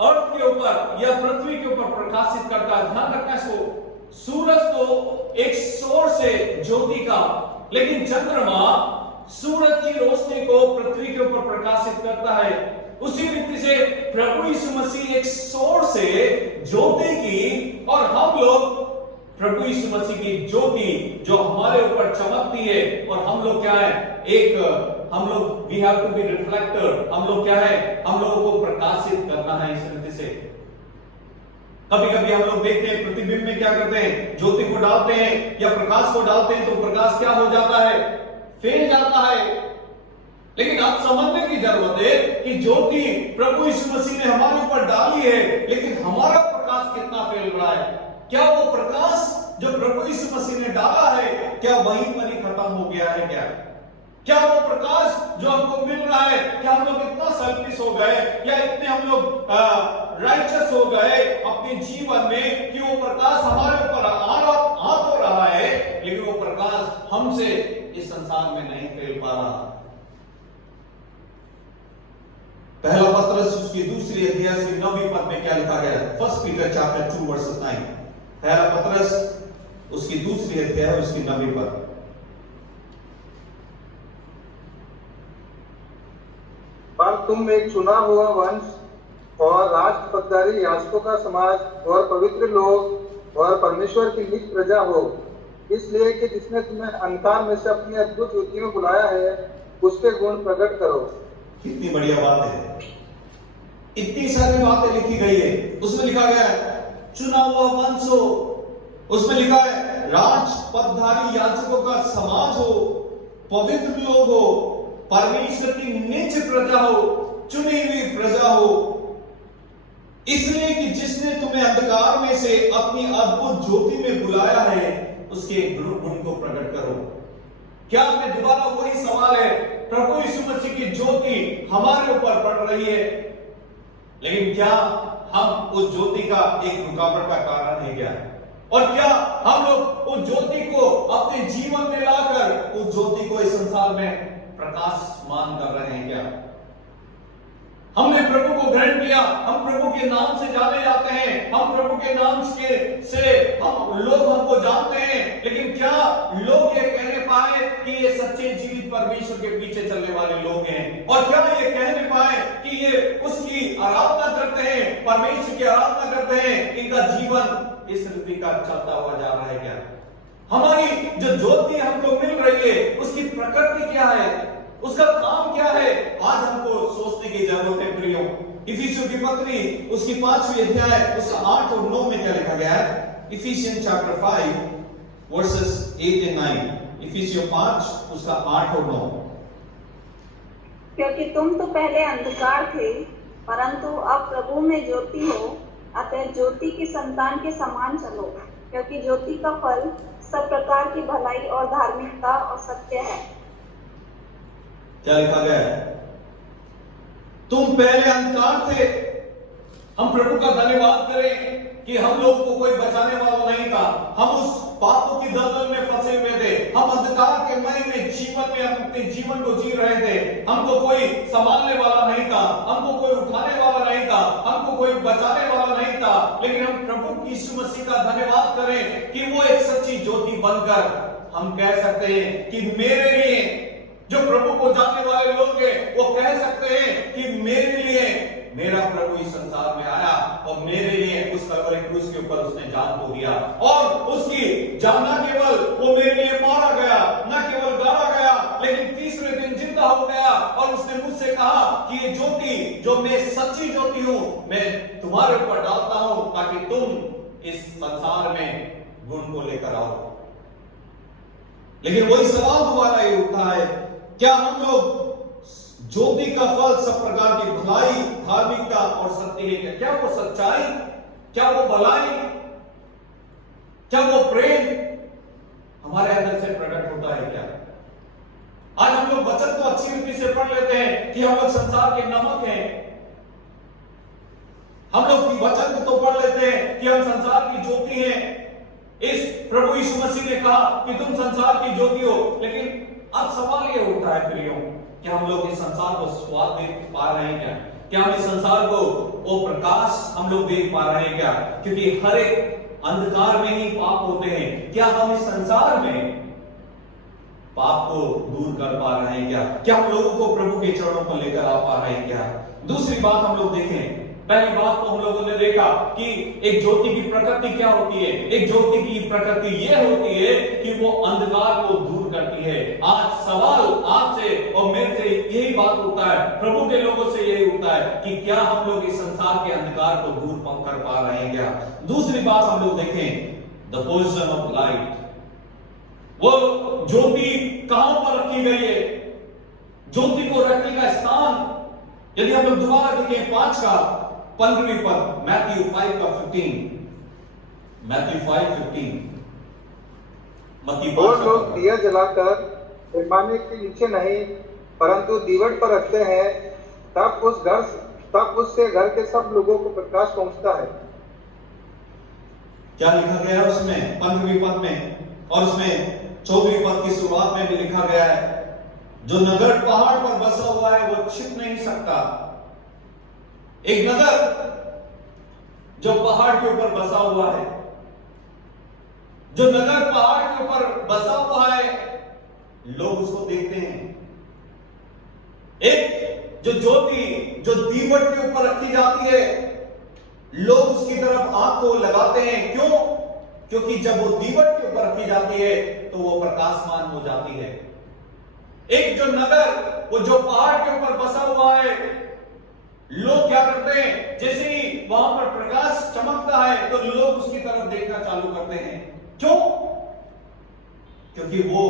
अर्थ के ऊपर या पृथ्वी के ऊपर प्रकाशित करता है। ध्यान रखना इसको, सूरज तो एक सोर्स है ज्योति का, लेकिन चंद्रमा सूरज की रोशनी को पृथ्वी के ऊपर प्रकाशित करता है। उसी रीति से प्रभु यीशु मसीह एक सोर्स है ज्योति की, और हम लोग प्रभु यीशु मसीह की ज्योति जो हमारे ऊपर चमकती है, और हम लोग क्या है, हम लोग we have to be reflector, हम लोग क्या है, हम लोगों को प्रकाशित करना है इस रीति से। कभी कभी हम लोग देखते हैं प्रतिबिंब में क्या करते हैं, ज्योति को डालते हैं या प्रकाश को डालते हैं, तो प्रकाश क्या हो जाता है, फैल जाता है। लेकिन आप समझने की जरूरत है कि ज्योति प्रभु यीशु मसीह ने हमारे ऊपर डाली है, लेकिन हमारा प्रकाश कितना फैल रहा है? क्या वो प्रकाश जो प्रभु यीशु मसीह ने डाला है, क्या वहीं पर ही खत्म हो गया है? क्या वो प्रकाश जो हमको मिल रहा है, क्या हम लोग इतना सेल्फिश हो गए या इतने हम लोग राइचस हो गए अपने जीवन में कि वो प्रकाश हमारे ऊपर आ तो रहा है, लेकिन वो प्रकाश हमसे इस संसार में नहीं फैल पा रहा। पहला पत्रस उसकी दूसरी अध्याय की 9वीं पद में क्या लिखा गया है? 1 पीटर चैप्टर 2 वर्स 9। पहला पत्रस उसकी दूसरी अध्याय उसकी 9वीं पद। पर तुम एक चुना हुआ वंश और राज पदधारी याजकों का समाज और पवित्र लोग और परमेश्वर की निज प्रजा हो, इसलिए कि जिसने तुम्हें अंधकार में से अपनी अद्भुत ज्योति में बुलाया है, उसके गुण प्रकट करो। कितनी बढ़िया बात है, इतनी सारी बातें लिखी गई है। उसमें लिखा गया है चुना हुआ वंश हो, उसमें लिखा है राज पदधारी याजकों का समाज हो, पवित्र लोग हो, परमेश्वर की निज प्रजा हो, चुनी हुई प्रजा हो, इसलिए कि जिसने तुम्हें अंधकार में से अपनी अद्भुत ज्योति में बुलाया है, उसके गुण को प्रकट करो। क्या आपने दोबारा वही सवाल है, प्रभु यीशु मसीह की ज्योति हमारे ऊपर पड़ रही है, लेकिन क्या हम उस ज्योति का एक रुकावट का कारण है क्या? और क्या हम लोग उस ज्योति को अपने जीवन में लाकर उस ज्योति को इस संसार में प्रकाशमान कर रहे हैं क्या? हमने प्रभु को ग्रहण किया, हम प्रभु के नाम से जाने जाते हैं, हम प्रभु के नाम से हम लोग हमको जानते हैं, लेकिन क्या लोग ये कहने पाए कि ये सच्चे जीवित परमेश्वर के पीछे चलने वाले लोग हैं? और क्या ये कहने पाए कि ये उसकी आराधना करते हैं, परमेश्वर की आराधना करते हैं, इनका जीवन इस रीति का चलता हुआ जा रहा है क्या? हमारी जो ज्योति हमको मिल रही है, उसकी प्रकृति क्या है, उसका काम क्या है, आज हमको सोचने की जरूरत है प्रियो। इफिसियों की पत्री उसकी 5वीं अध्याय उसका 8 और 9 में क्या लिखा गया है? Ephesians chapter 5 versus 8 and 9। इफिसियों 5 उसका 8 और 9। क्योंकि तुम तो पहले अंधकार थे, परंतु अब प्रभु में ज्योति हो, अतः ज्योति की संतान के समान चलो, क्योंकि ज्योति का फल सब प्रकार की भलाई और धार्मिकता और सत्य है। क्या लिखा गया है? तुम पहले अंधकार थे। हम प्रभु का धन्यवाद करें कि हम लोग को कोई बचाने वाला नहीं था, हम उस पापों की दलदल में फंसे हुए थे, हम अंधकार के मय में जीवन में अपने जीवन को जी रहे थे, हमको कोई संभालने वाला नहीं था, हमको कोई उठाने वाला नहीं था, हमको कोई बचाने वाला नहीं था, लेकिन हम प्रभु यीशु मसीह का धन्यवाद करें कि वो एक सच्ची ज्योति बनकर हम कह सकते हैं कि मेरे लिए, जो प्रभु को जानने वाले लोग हैं वो कह सकते हैं कि मेरे लिए मेरा प्रभु इस संसार में आया और मेरे लिए उस कलवरी क्रूस के ऊपर उसने जान को दिया, और उसकी जान न केवल वो मेरे लिए मारा गया, न केवल गाड़ा गया, लेकिन तीसरे दिन जिंदा हो गया, और उसने मुझसे कहा कि ये ज्योति जो मैं सच्ची ज्योति हूं, मैं तुम्हारे ऊपर डालता हूं ताकि तुम इस संसार में गुण को लेकर आओ। लेकिन वही सवाल दोबारा ये उठता है, क्या हम लोग ज्योति का फल सब प्रकार की भलाई, धार्मिकता और सत्य है? क्या वो सच्चाई, क्या वो भलाई, क्या वो प्रेम, हमारे अंदर से प्रकट होता है क्या? आज हम लोग वचन तो अच्छी रीति से पढ़ लेते हैं कि हम लोग संसार के नमक हैं। हम लोग वचन तो पढ़ लेते हैं कि हम संसार की ज्योति हैं। इस प्रभु यीशु मसीह ने कहा कि तुम संसार की ज्योति हो। लेकिन अब सवाल ये उठता है प्रियो, क्या हम लोग इस संसार को स्वाद देख पा रहे हैं क्या? क्या हम इस संसार को वो प्रकाश हम लोग देख पा रहे हैं क्या? क्योंकि हर एक अंधकार में ही पाप होते हैं। क्या हम इस संसार में पाप को दूर कर पा रहे हैं क्या? क्या हम लोगों को प्रभु के चरणों पर लेकर आ पा रहे हैं क्या? दूसरी बात हम लोग देखें। पहली बात तो हम लोगों ने देखा कि एक ज्योति की प्रकृति क्या होती है। एक ज्योति की प्रकृति ये होती है कि वो अंधकार को दूर करती है। आज सवाल आपसे और मेरे से यही बात उठता है, प्रभु के लोगों से यही उठता है कि क्या हम लोग इस संसार के अंधकार को दूर कर पा रहे हैं क्या? दूसरी बात हम लोग देखें, द पोजीशन ऑफ लाइट। वो ज्योति कहां पर रखी गई है? ज्योति को रखने का स्थान यदि हम लोग दोबारा देखें 5 का 15वीं पद, मैथ्यू 5 का 15, मैथ्यू 5:15। और लोग दिया जलाकर पैमाने के नीचे नहीं परंतु दीवट पर रखते हैं, तब उससे घर के सब लोगों को प्रकाश पहुंचता है। क्या लिखा गया है उसमें 15वीं पद में? और उसमें 24वीं पद की शुरुआत में भी लिखा गया है, जो नगर पहाड़ पर बसा हुआ है वो छिप नहीं सकता। एक नगर जो पहाड़ के ऊपर बसा हुआ है, जो नगर पहाड़ के ऊपर बसा हुआ है, लोग उसको देखते हैं। एक जो ज्योति जो दीवट के ऊपर रखी जाती है, लोग उसकी तरफ आंख को लगाते हैं। क्यों? क्योंकि जब वो दीवट के ऊपर रखी जाती है तो वो प्रकाशमान हो जाती है। एक जो नगर वो जो पहाड़ के ऊपर बसा हुआ है, लोग क्या करते हैं, जैसे ही वहां पर प्रकाश चमकता है तो लोग उसकी तरफ देखना चालू करते हैं। क्यों? क्योंकि वो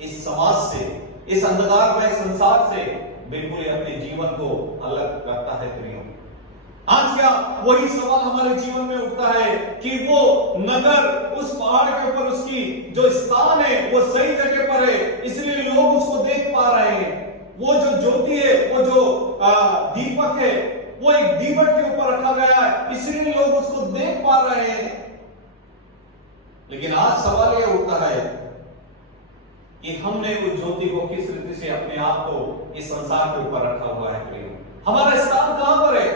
इस समाज से, इस अंधकारमय संसार से बिल्कुल ही अपने जीवन को अलग रखता है। प्रियो, आज क्या वही सवाल हमारे जीवन में उठता है कि वो नगर उस पहाड़ के ऊपर उसकी जो स्थान है वो सही जगह पर है, इसलिए लोग उसको देख पा रहे हैं। वो जो ज्योति है, वो जो दीपक है, वो एक दीवट के ऊपर रखा गया है, इसलिए लोग उसको देख पा रहे हैं। लेकिन आज सवाल यह उठता है कि हमने उस ज्योति को किस रीति से अपने आप को इस संसार के ऊपर रखा हुआ है। प्रियो, हमारा स्थान कहां पर है?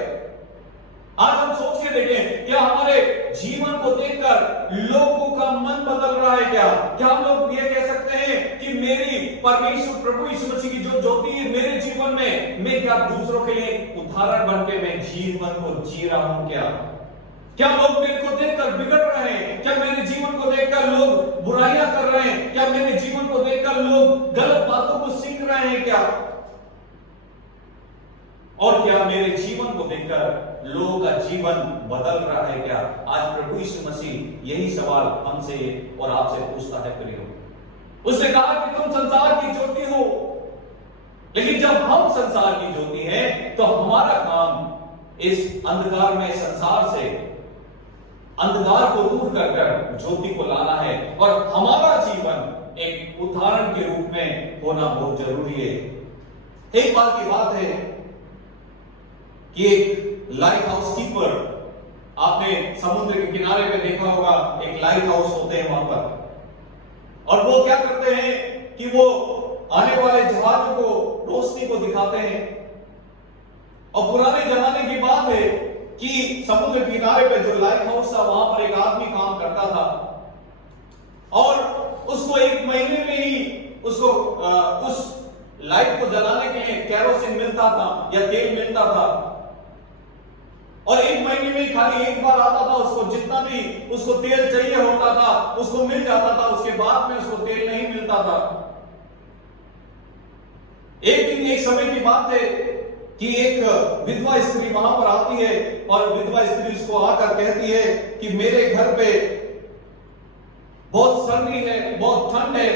आज हम सोच के देखें, क्या हमारे जीवन को देखकर लोगों का मन बदल रहा है क्या? क्या हम लोग ये कह सकते हैं कि मेरी परमेश्वर प्रभु यीशु मसीह की जो ज्योति है मेरे जीवन में, मैं क्या दूसरों के लिए उदाहरण बनके मैं जीवन को जी रहा हूं क्या? क्या लोग मेरे को देखकर बिगड़ रहे हैं? क्या मेरे जीवन को देखकर लोग बुराइयां कर रहे हैं? क्या मेरे जीवन को देखकर लोग गलत बातों को सीख रहे हैं क्या? और क्या मेरे जीवन को देखकर लोगों का जीवन बदल रहा है क्या? आज प्रभु यीशु मसीह यही सवाल हमसे और आपसे पूछता है। प्रियो, उसने कहा कि तुम संसार की ज्योति हो, लेकिन जब हम संसार की ज्योति हैं तो हमारा काम इस अंधकार में संसार से अंधकार को दूर कर ज्योति को लाना है, और हमारा जीवन एक उदाहरण के रूप में होना बहुत जरूरी है। एक बार की बात है कि एक लाइट हाउस कीपर, आपने समुद्र के किनारे पे देखा होगा, एक लाइट हाउस होते हैं वहां पर, और वो क्या करते हैं कि वो आने वाले जहाजों को रोशनी को दिखाते हैं। और पुराने जमाने की बात है कि समुद्र किनारे पे जो लाइट हाउस था वहां पर एक आदमी काम करता था, और उसको 1 महीने में ही उसको उस लाइट को जलाने के लिए केरोसिन मिलता था या तेल मिलता था, और 1 महीने में खाली एक बार आता था, उसको जितना भी उसको तेल चाहिए होता था उसको मिल जाता था, उसके बाद में उसको तेल नहीं मिलता था। एक दिन एक समय की बात है कि एक विधवा स्त्री वहां पर आती है, और विधवा स्त्री उसको आकर कहती है कि मेरे घर पे बहुत सर्दी है, बहुत ठंड है,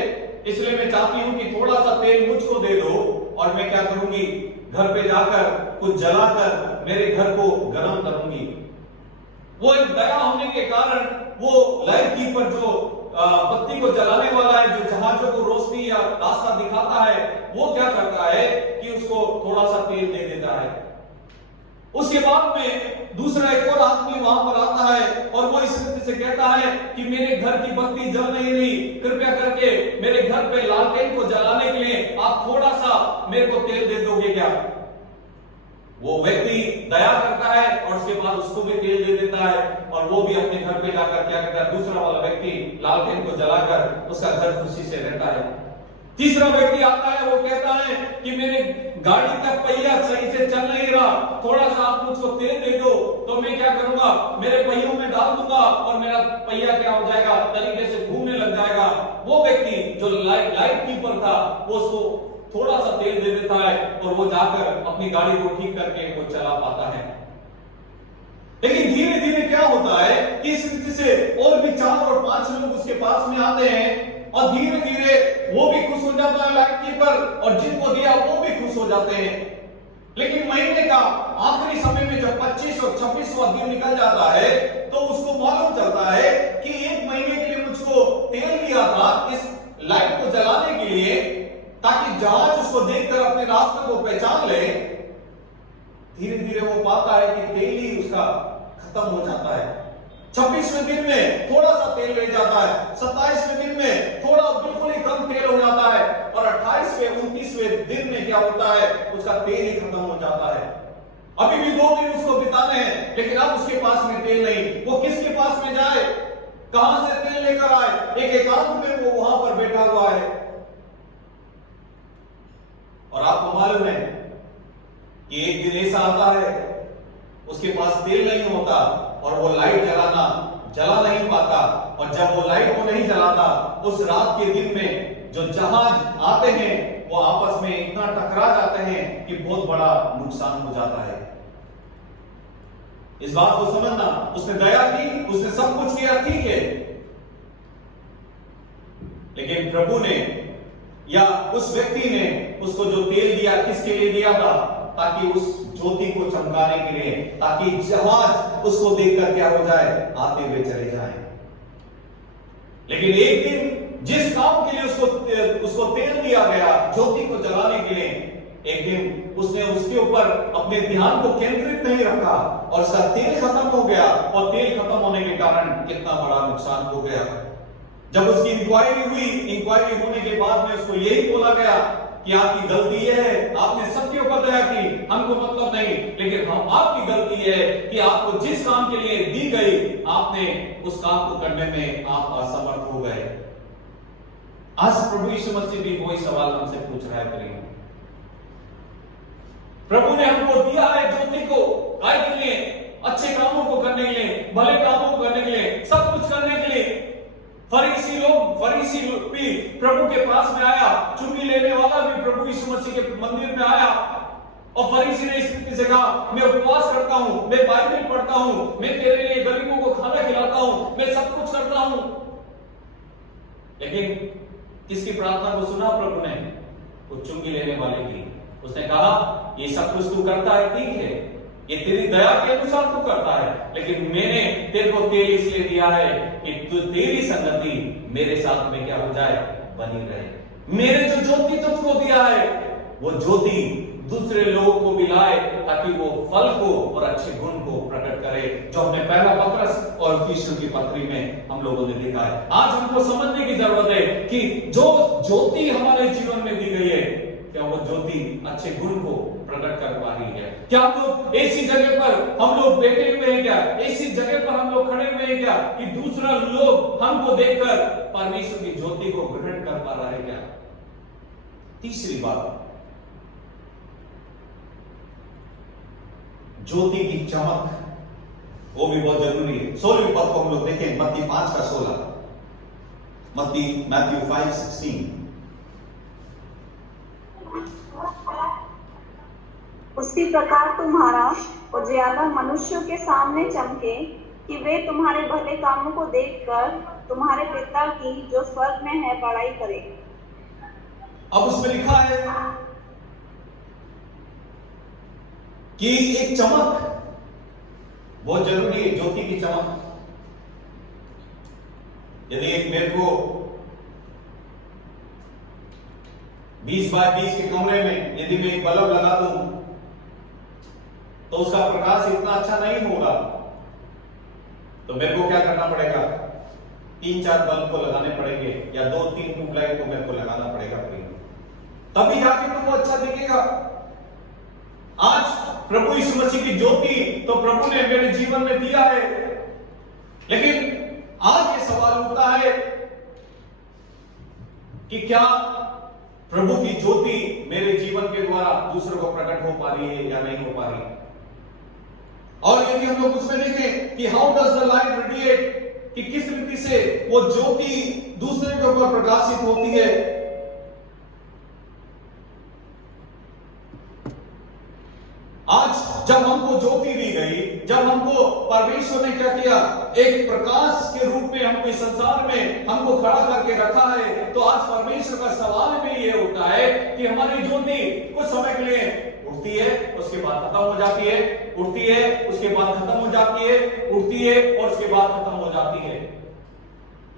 इसलिए मैं चाहती हूं कि थोड़ा सा तेल मुझको दे दो, और मैं क्या करूंगी, घर पे जाकर कुछ जलाकर मेरे घर को गर्म करूंगी। वो एक दया होने के कारण वो लाइट कीपर जो बत्ती को जलाने वाला है, जो जहाजों को रोशनी या रास्ता दिखाता है, वो क्या करता है कि उसको थोड़ा सा तेल दे देता है। उसके बाद में दूसरा एक और आदमी वहां पर आता है और वो इस रीति से कहता है कि मेरे घर की बत्ती जल नहीं रही, कृपया करके मेरे घर पे लालटेन को जलाने के लिए आप थोड़ा सा मेरे को तेल दे दोगे क्या? वो व्यक्ति दया करता है और उसके बाद उसको भी तेल दे देता है और वो भी अपने घर पे जाकर क्या करता है, दूसरा वाला व्यक्ति लालटेन को जलाकर उसका घर खुशी से रहता है। तीसरा व्यक्ति आता है, वो कहता है कि मेरे गाड़ी का पहिया सही से चल नहीं रहा, थोड़ा सा आप मुझको तेल दे दो तो मैं क्या करूंगा, मेरे पहियों में डाल दूंगा और मेरा पहिया क्या हो जाएगा, तरीके से घूमने लग जाएगा। वो व्यक्ति जो लाइट कीपर था, वो उसको थोड़ा सा तेल दे देता है और वो जाकर अपनी गाड़ी को ठीक करके वो चला पाता है। लेकिन धीरे धीरे क्या होता है कि इस रीति से और भी 4 और 5 लोग उसके पास में आते हैं और धीरे धीरे वो भी खुश हो जाता है लाइट कीपर, और जिनको दिया वो भी खुश हो जाते हैं। लेकिन महीने का आखिरी समय में जब 25 और 26वां दिन निकल जाता है तो उसको मालूम चलता है कि 1 महीने के लिए मुझको तेल दिया था इस लाइट को जलाने के लिए, ताकि जहाज उसको देखकर अपने रास्ते को पहचान ले। धीरे धीरे वो पाता है कि तेल ही उसका खत्म हो जाता है। 26वें दिन में थोड़ा सा तेल रह जाता है, 27वें दिन में थोड़ा बिल्कुल ही कम तेल हो जाता है और 28वें 29वें दिन में क्या होता है, उसका तेल ही खत्म हो जाता है। अभी भी 2 दिन उसको बिताने हैं, लेकिन अब उसके पास में तेल नहीं। वो किसके पास में जाए, कहां से तेल लेकर आए? एक एकांत में वो वहां पर बैठा हुआ है और आपको मालूम है कि एक दिन ऐसा आता है उसके पास तेल नहीं होता और वो लाइट जला नहीं पाता, और जब वो लाइट को नहीं जलाता, उस रात के दिन में जो जहाज आते हैं वो आपस में इतना टकरा जाते हैं कि बहुत बड़ा नुकसान हो जाता है। इस बात को समझना, उसने दया की, उसने सब कुछ किया, ठीक है, लेकिन प्रभु ने या उस व्यक्ति ने उसको जो तेल दिया किसके लिए दिया था? ताकि उस ज्योति को चमकाने के लिए, ताकि जहाज उसको देखकर क्या हो जाए, आते हुए चले जाए। लेकिन एक दिन जिस काम के लिए उसको तेल दिया गया ज्योति को जलाने के लिए, एक दिन उसने उसके ऊपर अपने ध्यान को केंद्रित नहीं रखा और उसका तेल खत्म हो गया, और तेल खत्म होने के कारण कितना बड़ा नुकसान हो गया। जब उसकी इंक्वायरी हुई, इंक्वायरी होने के बाद में उसको यही बोला गया कि आपकी गलती यह है, आपने सबके ऊपर दया की, हमको मतलब नहीं, लेकिन हम आपकी गलती है कि आपको जिस काम के लिए दी गई, आपने उस काम को करने में आप असमर्थ हो गए। आज प्रभु यीशु मसीह भी वही सवाल हमसे पूछ रहा है, प्रिय। प्रभु ने हमको दिया है ज्योति को, काय के लिए? अच्छे कामों को करने के लिए, भले कामों को करने के लिए, सब कुछ करने के लिए। फरीसी भी प्रभु के पास में आया, चुंगी लेने वाला भी प्रभु यीशु मसीह के मंदिर में आया, और फरीसी ने इस रीति से कहा, मैं उपवास करता हूं, मैं बाइबल पढ़ता हूं, मैं तेरे लिए गरीबों को खाना खिलाता हूं, मैं सब कुछ करता हूं। लेकिन किसकी प्रार्थना को सुना प्रभु ने? वो चुंगी लेने वाले की। उसने कहा, ये सब कुछ तू करता है, ठीक है, ये तेरी दया के अनुसार तू करता है, लेकिन मैंने तेरे को तेल इसलिए दिया है कि तू तेरी संगति मेरे साथ में क्या हो जाए, बनी रहे। मेरे जो ज्योति तुझको दिया है वो ज्योति दूसरे लोगों को भी लाए, ताकि वो फल को और अच्छे गुण को प्रकट करे, जो हमने पहला पत्रस और इफिसियों की पत्री में हम लोगों ने देखा है। आज हमको समझने की जरूरत है कि जो ज्योति हमारे जीवन में दी गई है, क्या वो ज्योति अच्छे गुण को प्रकट कर पा रही है? क्या हम लोग ऐसी जगह पर हम लोग बैठे हुए हैं क्या, ऐसी जगह पर हम लोग खड़े हुए हैं क्या कि दूसरा लोग हमको देखकर परमेश्वर की ज्योति को ग्रहण कर पा रहा है क्या? तीसरी बात, ज्योति की चमक, वो भी बहुत जरूरी है। 16वें पद को हम लोग देखें, मत्ती 5:16, मैथ्यू 5:16। उसी प्रकार तुम्हारा उजियाला मनुष्यों के सामने चमके, कि वे तुम्हारे भले कामों को देखकर तुम्हारे पिता की जो स्वर्ग में है बड़ाई करे। अब उसमें लिखा है कि एक चमक बहुत जरूरी है, ज्योति की चमक। यदि एक मेरे को 20 बाय 20 के कमरे में यदि मैं एक बल्ब लगा दूं तो उसका प्रकाश इतना अच्छा नहीं होगा, तो मेरे को क्या करना पड़ेगा? 3-4 बल्ब को लगाने पड़ेंगे या 2-3 ट्यूबलाइट को मेरे को लगाना पड़ेगा, तभी जाके तो वो अच्छा दिखेगा। आज प्रभु यीशु मसीह की ज्योति तो प्रभु ने मेरे जीवन में दिया है, लेकिन आज ये सवाल उठता है कि क्या प्रभु की ज्योति मेरे जीवन के द्वारा दूसरों को प्रकट हो पा रही है या नहीं हो पा रही? और यदि हम लोग उसमें देखें कि how does the light radiate, कि किस रीति से वो ज्योति दूसरे के ऊपर प्रकाशित होती है। आज जब हमको ज्योति दी गई, जब हमको परमेश्वर ने क्या किया, एक प्रकाश के रूप में हमको इस संसार में हमको खड़ा करके रखा है, तो आज परमेश्वर का सवाल भी ये होता है कि हमारी ज्योति कुछ समय के लिए उठती है, उसके बाद खत्म हो जाती है, उठती है, उसके बाद खत्म हो जाती है, उठती है और उसके बाद खत्म हो जाती है।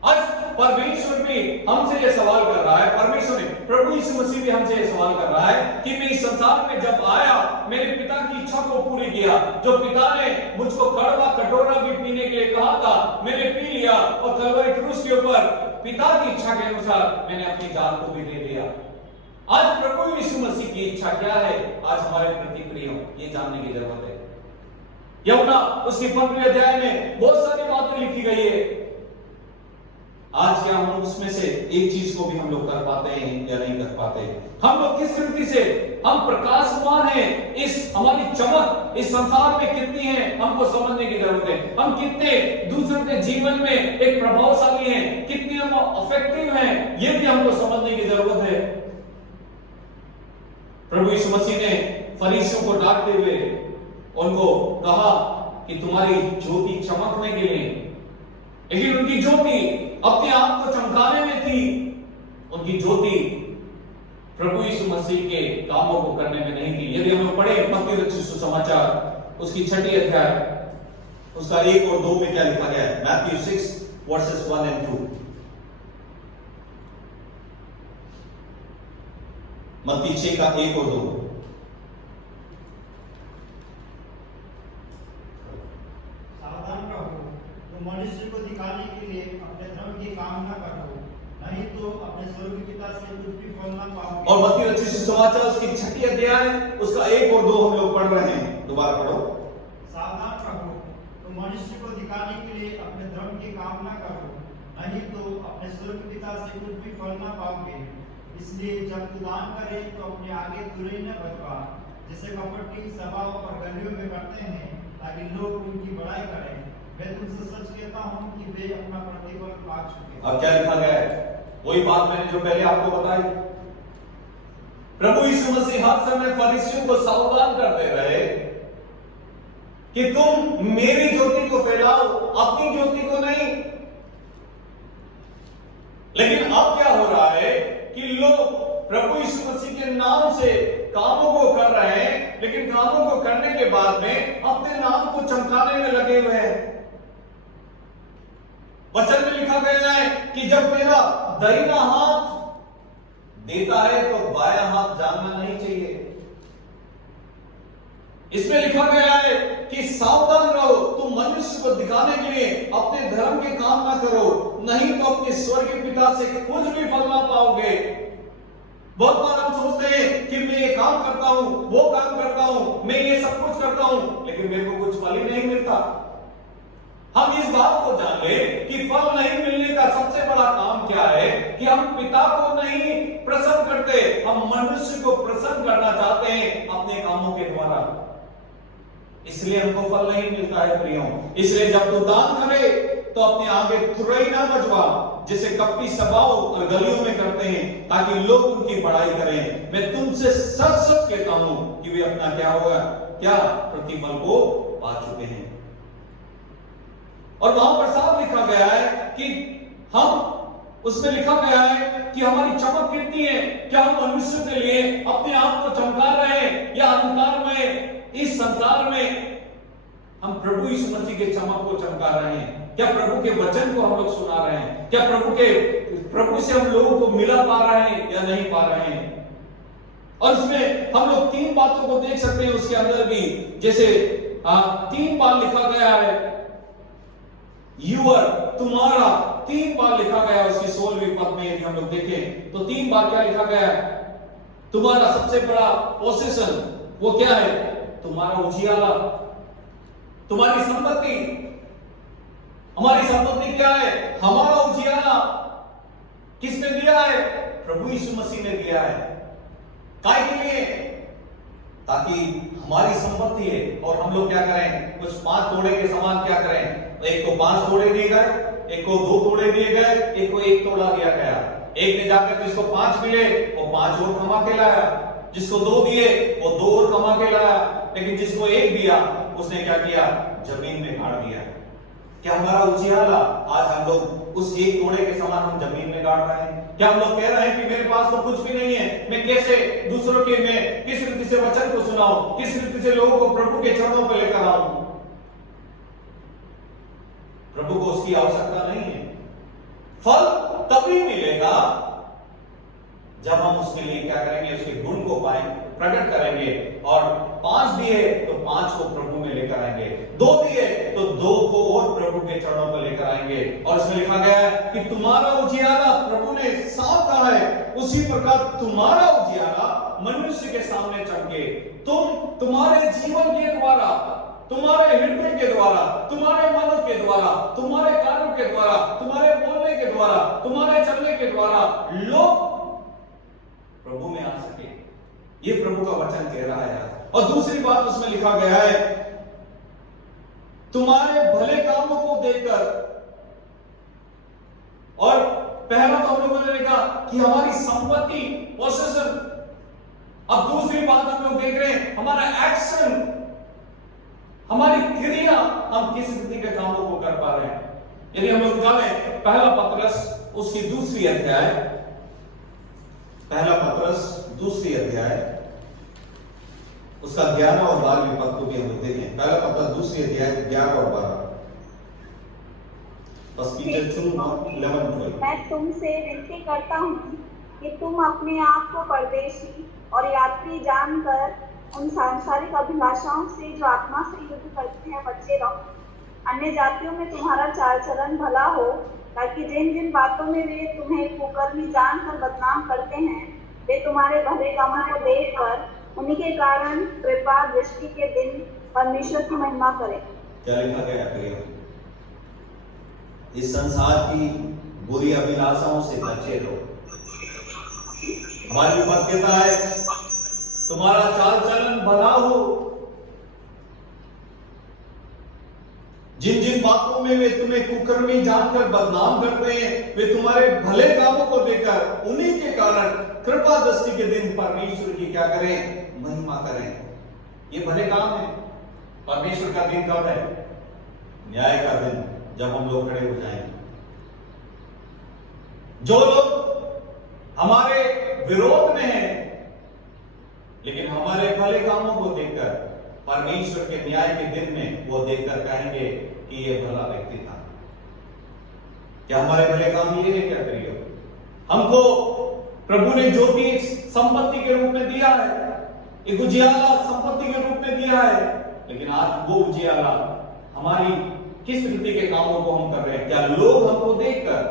आज परमेश्वर भी हमसे ये सवाल कर रहा है, परमेश्वर ने, प्रभु यीशु मसीह भी हमसे ये सवाल कर रहा है कि मैं इस संसार में जब आया, मेरे पिता की इच्छा को पूरी किया। जो पिता ने मुझको कड़वा कटोरा भी पीने के लिए कहा था, मैंने पी लिया और कलवरी क्रूस के ऊपर पिता की इच्छा के अनुसार मैंने अपनी जान को भी दे दिया। आज प्रभु यीशु मसीह की इच्छा क्या है आज हमारे प्रति प्रिय, ये जानने की जरूरत है। यूहन्ना उसके 15वें अध्याय में बहुत सारी बातें लिखी गई है। आज क्या हम उसमें से एक चीज को भी हम लोग कर पाते हैं या नहीं कर पाते? हम लोग किस रीति से हम प्रकाशमान हैं, इस हमारी चमक इस संसार में कितनी है हमको समझने की जरूरत है। हम कितने दूसरों के जीवन में एक प्रभावशाली हैं, कितने हम अफेक्टिव हैं, ये भी हमको समझने की जरूरत है। प्रभु यीशु मसीह ने फरीसियों को डांटते हुए उनको कहा कि तुम्हारी ज्योति चमकने के लिए, लेकिन उनकी ज्योति अपने आप को चमकाने में थी, उनकी ज्योति प्रभु यीशु मसीह के कामों को करने में नहीं थी। यदि हम पढ़े मत्ती रचित सुसमाचार उसकी 6ठी अध्याय उसका 1 और 2 में क्या लिखा गया है? Matthew 6 versus 1 and 2। मत्ती 6 का 1 और 2। सावधान रहो, तो मनुष्य को दिखाने के लिए अपने धर्म की काम न करो, नहीं तो अपने स्वर्गीय पिता से कुछ भी फल न पाओगे। और मत्ती रचित सुसमाचार उसकी 6ठी अध्याय उसका 1 और 2 हम लोग पढ़ रहे हैं, दोबारा पढ़ो। सावधान रहो, तो मनुष्य को दिखाने के लिए अपने धर्म की काम न करो, नहीं तो अपने स्वर्गीय पिता से कुछ भी फल न पाओगे। इसलिए जब तू दान करे तो अपने आगे तुरई न बचवा, जैसे कपटी सभाओं और गलियों में करते हैं, ताकि लोग उनकी बड़ाई करें। मैं तुमसे सच कहता हूं कि वे अपना प्रतिफल पा चुके। अब क्या लिखा गया है? वही बात मैंने जो पहले आपको बताई। प्रभु यीशु मसीह हर समय फरीसियों को सावधान करते रहे कि तुम मेरी ज्योति को फैलाओ, अपनी ज्योति को नहीं। लेकिन अब क्या हो रहा है कि लोग प्रभु यीशु मसीह के नाम से कामों को कर रहे हैं, लेकिन कामों को करने के बाद में अपने नाम को चमकाने में लगे हुए हैं। वचन में लिखा गया है कि जब मेरा दाहिना हाथ देता है तो बायां हाथ जानना नहीं चाहिए। इसमें लिखा गया है कि सावधान रहो, तुम मनुष्य को दिखाने के लिए अपने धर्म के काम ना करो, नहीं तो अपने स्वर्गीय पिता से कुछ भी फल ना पाओगे। बहुत बार हम सोचते हैं कि मैं ये काम करता हूं, वो काम करता हूं, मैं ये सब कुछ करता हूं, लेकिन मेरे को कुछ फल ही नहीं मिलता। हम इस बात को जान ले कि फल नहीं मिलने का सबसे बड़ा काम क्या है कि हम पिता को नहीं प्रसन्न करते, हम मनुष्य को प्रसन्न करना चाहते हैं अपने कामों के द्वारा। इसलिए हमको फल नहीं मिलता है प्रियों। इसलिए जब तू दान करे तो अपने आगे तुरई ना बजवा, जैसे कपटी सभाओं और गलियों में करते हैं, ताकि लोग उनकी बड़ाई करें। मैं तुमसे सच सच कहता हूं कि वे अपना क्या होगा, क्या प्रतिफल को पा चुके हैं। और वहां पर साफ लिखा गया है कि हम, उसमें लिखा गया है कि हमारी चमक कितनी है। क्या हम मनुष्य के लिए अपने आप को चमका रहे हैं, या अंधकार में इस संसार में हम प्रभु यीशु मसीह के चमक को चमका रहे हैं? क्या प्रभु के वचन को हम लोग सुना रहे हैं? क्या प्रभु से हम लोगों को मिला पा रहे हैं या नहीं पा रहे हैं? और इसमें हम लोग 3 बातों को देख सकते हैं उसके अंदर भी। जैसे 3 बार लिखा गया है यूर, तुम्हारा 3 बार लिखा गया है उसकी 16वीं पद में। यदि हम लोग देखें तो 3 बार क्या लिखा गया है? तुम्हारा सबसे बड़ा पोजीशन वो क्या है? तुम्हारा उजियाला, तुम्हारी संपत्ति। हमारी संपत्ति क्या है? हमारा उजियाला किसने दिया है? प्रभु यीशु मसीह ने दिया है। काय के लिए? ताकि हमारी संपत्ति है और हम लोग क्या करें? कुछ 5 तोड़े के समान क्या करें? एक को 5 तोड़े दिए गए, एक को 2 तोड़े दिए गए, एक को 1 तोड़ा दिया गया। एक ने जाकर जिसको 5 मिले वो 5 और कमा के लाया, जिसको 2 दिए वो 2 और कमा के लाया, लेकिन जिसको 1 दिया उसने क्या किया? जमीन में गाड़ दिया। क्या हमारा उजियाला आज हम लोग उस 1 तोड़े के समान हम जमीन में गाड़ रहे हैं? क्या हम लोग कह रहे हैं कि मेरे पास तो कुछ भी नहीं है, मैं कैसे दूसरों के में किस रीति से वचन को सुनाऊं, किस रीति से लोगों को प्रभु के चरणों पर लेकर आऊं? प्रभु को उसकी आवश्यकता नहीं है। फल तभी मिलेगा जब हम उसके लिए क्या करेंगे? उसके गुण को पाएंगे, प्रकट करेंगे। और 5 दिए तो 5 को प्रभु में लेकर आएंगे, 2 दिए तो 2 को और प्रभु के चरणों पर लेकर आएंगे। और इसमें लिखा गया है कि तुम्हारा उजियाला, प्रभु ने साफ कहा है, उसी प्रकार तुम्हारा उजियाला मनुष्य के सामने चमके। तुम्हारे जीवन के द्वारा, तुम्हारे हृदय के द्वारा, तुम्हारे मनों के द्वारा, तुम्हारे कार्यों के द्वारा, तुम्हारे बोलने के द्वारा, तुम्हारे चलने के द्वारा लोग प्रभु में आ सके। ये प्रभु का वचन कह रहा है। और दूसरी बात उसमें लिखा गया है, तुम्हारे भले कामों को देखकर। और पहला तो हम लोगों ने देखा कि हमारी संपत्ति, पोसेशन। अब दूसरी बात हम लोग देख रहे हैं, हमारा एक्शन, हमारी क्रिया, हम किस रीति के कामों को कर पा रहे हैं। यदि हम लोग निकालें पहला पत्रस उसकी 2री अध्याय, पहला पत्रस 2री अध्याय उसका 11 और 12वीं पद को भी हम लोग देखें। पहला पत्रस 2री अध्याय 11 और 12। मैं तुमसे विनती करता हूँ कि तुम अपने आप को परदेशी और यात्री जानकर उन सांसारिक अभिलाषाओं से जो आत्मा से युद्ध करते हैं बचे रहो। अन्य जातियों में तुम्हारा चाल चलन भला हो, ताकि जिन जिन बातों में वे तुम्हें कुकर्मी जानकर बदनाम करते हैं, वे तुम्हारे भले कामों को देखकर उन्हीं के कारण कृपा दृष्टि के दिन परमेश्वर की महिमा करें। क्या लिखा गया? इस संसार की बुरी अभिलाषाओं से बचे रहो। हमारी बात कहता है तुम्हारा चाल चलन भला हो, जिन जिन बातों में वे तुम्हें कुकर्मी जानकर बदनाम करते हैं, वे तुम्हारे भले कामों को देखकर उन्हीं के कारण कृपा दृष्टि के दिन परमेश्वर की क्या करें? महिमा करें। ये भले काम है। परमेश्वर का दिन कब है? न्याय का दिन, जब हम लोग खड़े हो जाएंगे। जो लोग हमारे विरोध में हैं, लेकिन हमारे भले कामों को देखकर परमेश्वर के न्याय के दिन में वो देखकर कहेंगे कि ये भला व्यक्ति था। क्या हमारे भले काम ये है? क्या करिए? हमको प्रभु ने जो भी संपत्ति के रूप में दिया है, एक उजियाला संपत्ति के रूप में दिया है, लेकिन आज वो उजियाला हमारी किस रीति के कामों को हम कर रहे हैं? क्या लोग हमको देखकर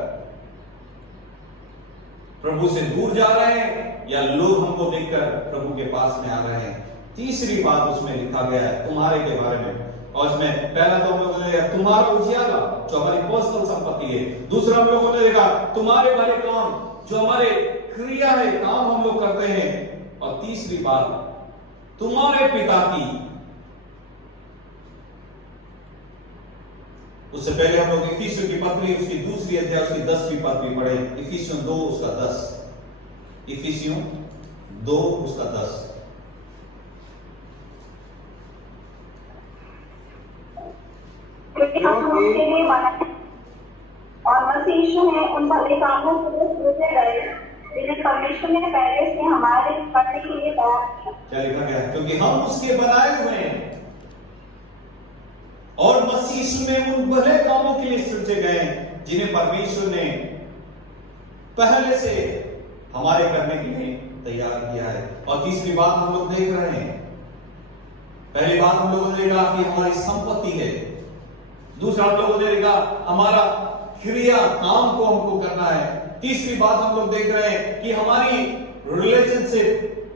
प्रभु से दूर जा रहे हैं या लोग हमको देखकर प्रभु के पास में आ रहे हैं? तीसरी बात उसमें लिखा गया है तुम्हारे के बारे में। और इसमें पहला तो हम लोगों ने देखा तुम्हारा उजियाला जो हमारी पर्सनल संपत्ति है। दूसरा हम लोगों ने देखा तुम्हारे भले काम जो हमारे क्रिया है, काम हम लोग करते हैं। और तीसरी बात तुम्हारे पिता की। उससे पहले हम लोग इफिसियों की पत्री उसकी 2री अध्याय उसकी 10वीं पद भी पढ़े। इफिसियों 2 उसका 10। इफिसियों 2 उसका 10। क्योंकि हम उसके लिए बने और मसीह यीशु ने उन भले कामों को सोचे गए जिन्हें परमेश्वर ने पहले से हमारे करने के लिए तैयार किया। क्या लिखा गया? क्योंकि हम उसके बनाए हुए हैं और मसीह यीशु ने उन भले कामों के जिन्हें सुलझे गए हैं, जिन्हें परमेश्वर ने पहले से हमारे करने के लिए तैयार किया है। और तीसरी बात हम लोग देख रहे हैं, पहली बात हम लोगों ने देखा कि हमारी संपत्ति है, दूसरा हम लोगों ने देखा हमारा क्रिया काम को हमको करना है, तीसरी बात हम लोग देख रहे हैं कि हमारी रिलेशनशिप